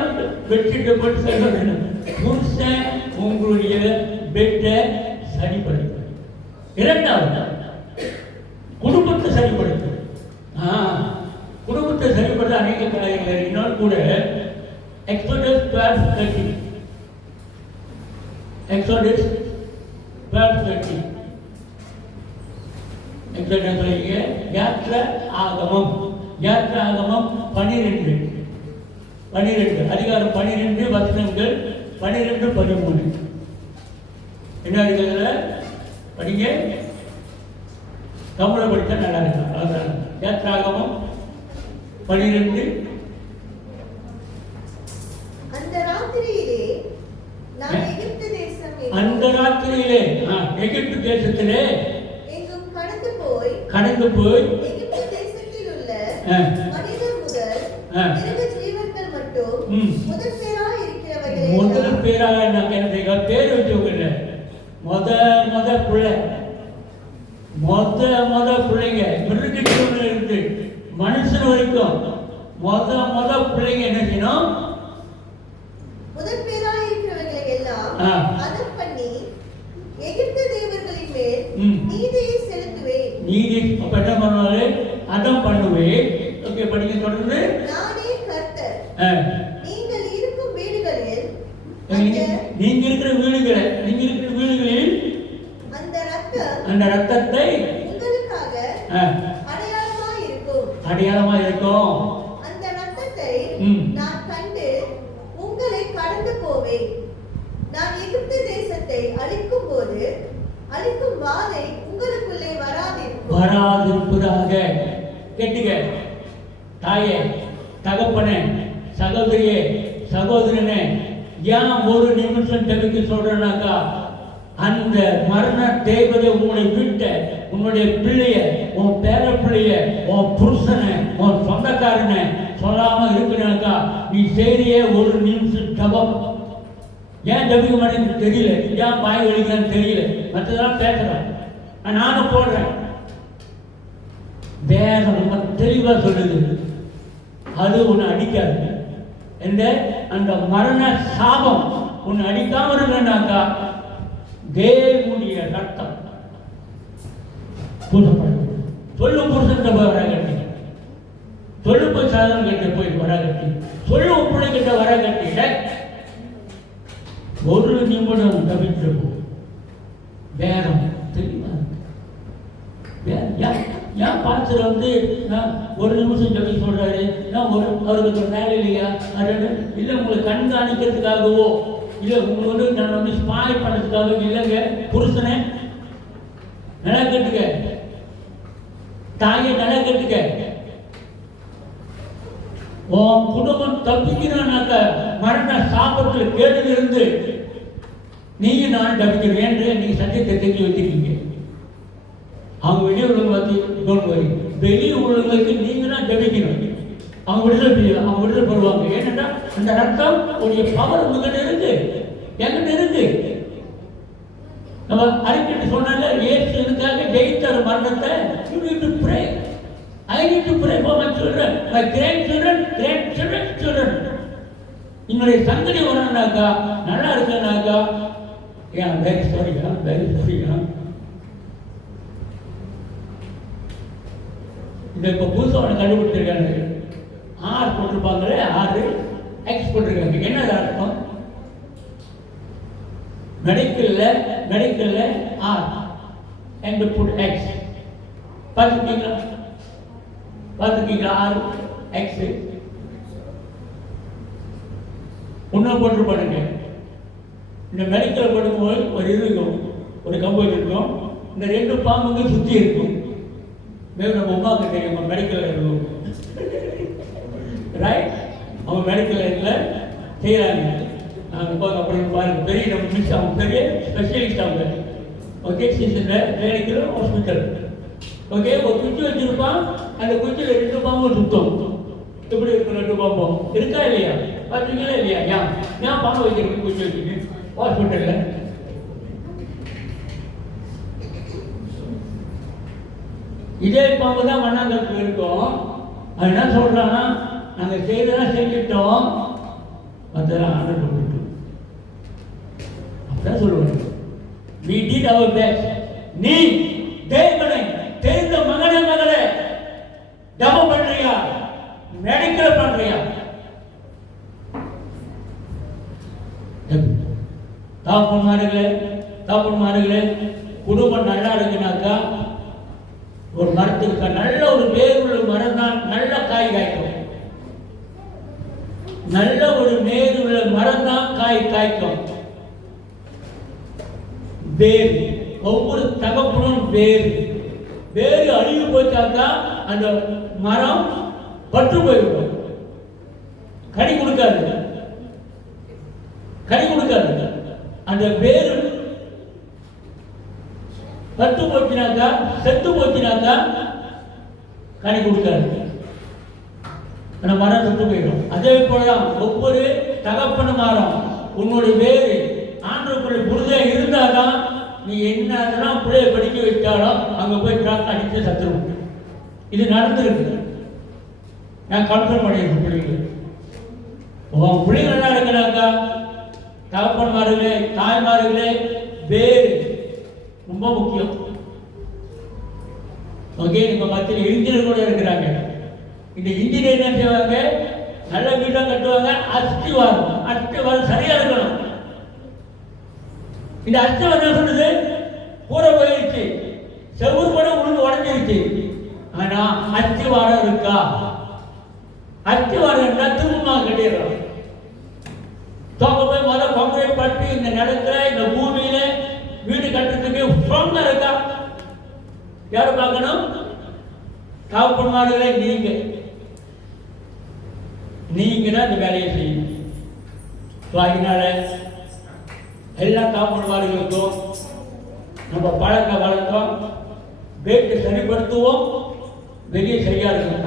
பெட்ஷீட்டை போட்டு சொல்லணும். புருஷன் உங்களுடைய பெட்டை சரிப்படுத்து. இரண்டாவது குடும்பத்தை சரிப்படுத்து. குடும்பத்தை சரிப்படுத்த அநேக காரியங்கள். இன்னொரு கூட Exodus 12:30. Exodus 12:30. யாத்ராகமம் 12 அதிகாரம் 12 வசனங்கள் 12-13. என்ன இருக்கிறதுல படிங்க. தமிழை படித்தா நல்லா இருக்கும். அதான் யாத்ராகமம் 12. அந்த ராத்திரியிலே எகிப்து தேசத்திலே எங்கும் கடந்து போய் எகிப்து தேசத்தில் உள்ள மனிதர் முதல் மிருக ஜீவன்கள் மட்டும் முதல் பேராக நாங்கள் என்ன பேர் வச்சவங்க முத பிள்ளைங்க மிருக ஜீவன்கள் இருந்து மனுஷன் வரைக்கும் முத பிள்ளைங்க என்ன செய்யணும்? முதல் பேராக இருக்கிறவர்களை எல்லாம் அதம் பண்ணி எகிப்து தேவர்களின் மேல் நீதியை செலுத்துவேன். நீதி அப்ப என்ன பண்ணுவாரு? அதம் பண்ணுவேன். ஓகே, படிக்க தொடர்ந்து. நானே கர்த்தர். நீங்கள் இருக்கும் வீடுகளில் அந்த ரத்தத்தை உங்களுக்காக அடையாளமா இருக்கும். அந்த ரத்தத்தை நான் கண்டு உங்களை கடந்து போவேன். நான் எகிப்து தேசத்தை அழிக்கும் போது அழிக்கும் வாதை உங்களுக்குள்ளே வராதிருப்பதாக. கேட்டுக்க தாயே, தகப்பனே, சகோதரியே, சகோதரனே, ஏன் ஒரு நிமிஷம் ஜெபிக்க சொல்றேன்னாக்கா, அந்த மரண தேவதை உங்களை விட்ட உன்னுடைய பிள்ளைய, உன் பேர பிள்ளைய, உன் புருஷனை, உன் சொந்தக்காரனை சொல்லாம இருக்கிறனாக்கா நீ செய்தியே ஒரு நிமிஷம் ஜபம். ஏன் ஜபிக்க மாட்டேன்னு தெரியல, ஏன் பாய் வலிக்கிறான்னு தெரியல, மற்றதெல்லாம் பேசுறேன். நானும் போடுறேன். வேதம் ரொம்ப தெளிவா சொல்லுது, அது உன்னை அடிக்காது. என்ற அந்த மரண சாபம் உன்னை அடிக்காம இருக்கனாக்கா தேவனுடைய ரத்தம் பூசப்படும். சொல்லும் புருஷன் போய் வர கட்டி, சொல்லு போய் சாதனம் கிட்ட போய் வர கட்டி, சொல்லு பிள்ளை கிட்ட வர கட்டிட ஒரு நிமிடம் தவிர்த்து வேதம் தெளிவா ஏன் பாஸ்டர் வந்து ஒரு நிமிஷம் சொல்லி சொல்றாரு, அவருக்கு ஒரு வேலை இல்லையா? இல்லை உங்களை கண்காணிக்கிறதுக்காகவோ, இல்லை உங்களுக்கு நான் வந்து ஸ்பாய் பண்ணுறதுக்காக இல்லைங்க. புருஷனை நல்லா கேட்டுக்க, தாயை நல்லா கேட்டுக்க. உன் குடும்பம் தப்பிக்கிறானாக்க மரண சாபத்தில் கேடுலிருந்து நீங்க நான் தப்பிக்கிறேன் என்று நீங்க சத்தியத்தை தெரிஞ்சு வச்சிருக்கீங்க. அவங்க வெளியே உள்ளவங்க வெளியே உள்ளவங்களுக்கு நீங்க தான் ஜபிக்கணும். அவங்க விடுதலை பெறுவாங்க. ஏன்னா அந்த ரத்தம் உடைய பவர் உங்ககிட்ட இருக்கு, என்கிட்ட இருக்கு. நம்ம அறிக்கை சொன்னால ஏசு எனக்காக ஜெயித்தார் மரணத்தை. You need to pray. I need to pray for my children, my grandchildren. என்னுடைய சந்ததி வரணும்னாக்கா, நல்லா இருக்கனாக்கா, வெரி சாரி. இந்த இப்போ புதுசாக கண்டுபிடிச்சிருக்காங்க, 6 போட்டிருப்பாங்களே, 6 எக்ஸ் போட்டிருக்காங்க. என்ன அர்த்தம்? மெடிக்கல்ல R and put X. பார்த்துருக்கீங்களா? பார்த்துருக்கீங்களா? ஆர் எக்ஸ் ஒன்றும் போட்டு பண்ணுங்க. இந்த மெடிக்கல் பண்ணும்போது ஒரு இது இருக்கும், ஒரு கம்பெனி இருக்கும், இந்த 2 பாம்புங்க சுற்றி இருக்கும். மேலும் நம்ம உமாவுக்கு தெரியும் மெடிக்கல் இருக்கும், ரைட்? அவங்க மெடிக்கல் லைனில் செய்கிறாங்க. அப்புறம் பாருங்க, பெரிய நம்ம மிஸ், அவங்க பெரிய ஸ்பெஷலிஸ்ட் அவங்க. Okay, medical hospital. ஓகே, ஒரு குச்சி வச்சுருப்பான், அந்த குச்சியில் 2 பாம்பும் சுத்தம். எப்படி இருக்கும் 2 பாம்பும்? இருக்கா இல்லையா? பார்த்தீங்களா இல்லையா? ஏன் பாம்பு வைக்கிறதுக்கு குச்சி வச்சுருக்கு ஹாஸ்பிட்டலில்? இதே பாம்பு தான் மண்ணாங்கல் இருக்கும். அது என்ன சொல்கிறான்னா, நாங்கள் செய்ததான் செஞ்சுட்டோம், அதெல்லாம் ஆர்டர் பண்ணிட்டு அப்படிதான் சொல்லுவாங்க. We did our best. நீ தேவனை தெரிந்த மகனே மகளே டபம் பண்றியா, மெடிக்கல் பண்றியா? தாப்பன்மார்களே, குடும்பம் நல்லா இருக்குனாக்கா, ஒரு மரத்துக்கு நல்ல ஒரு வேர் உள்ள மரம் தான் நல்ல காய் காய்க்கும். நல்ல ஒரு வேர் உள்ள மரம் தான் காய் காய்க்கும். வேர், ஒவ்வொரு தகப்பனும் வேறு அழிவு போச்சாக்கா அந்த மரம் பற்று போய்விடும், கனி கொடுக்காது. அந்த வேறு பட்டு போச்சுனாக்கா, செத்து போச்சுனாக்கா கனி கொடுக்காது, அந்த மரம் செத்து போயிடும். அதே போலதான் ஒவ்வொரு தகப்பன மரம் உன்னுடைய வேறு ஆண்டுக்குள்ள புரிதே இருந்தாதான் நீ என்னதான் பிள்ளைய படிக்க வைத்தாலும் அங்கே போய் ட்ராக் அடித்து சத்துருவோம். இது நடந்திருக்கு, நான் கன்ஃபார்ம் பண்ணியிருக்கேன். பிள்ளைங்க உன் பிள்ளைங்க நல்லா இருக்கிறாங்க, தகப்பன்மார்களே தாய்மார்களே, வேறு ரொம்ப முக்கியம். ஓகே, இப்போ மத்தியில் இன்ஜினியர் கூட இருக்கிறாங்க. இந்த இன்ஜினியர் என்ன செய்வாங்க, நல்ல வீடாக கட்டுவாங்க, அஸ்திவாரம் சரியா இருக்கணும். இந்த அஸ்திவாரம் சொல்லுது பூர போயிடுச்சு, செவ்வறு கூட உழுந்து உடஞ்சிருச்சு, ஆனா அஸ்திவாரம் இருக்கா? அஸ்திவாரம் இருந்தா திரும்பமாக கட்டிடுறோம். போய் முதல்ல கான்கிரீட் பட்டு இந்த நிலத்துல இந்த பூமியில வீடு கட்டுறதுக்கு ஸ்ட்ராங்கா இருக்கா? யாரு பார்க்கணும்? தகப்பன்மார்களே, நீங்க தான் இந்த வேலையை செய்யணும். அதனால எல்லா தகப்பன்மார்களுக்கும் நம்ம பழக்க வழக்கம் வீட்டை சரிப்படுத்துவோம், வெளியே சரியா இருக்கும்.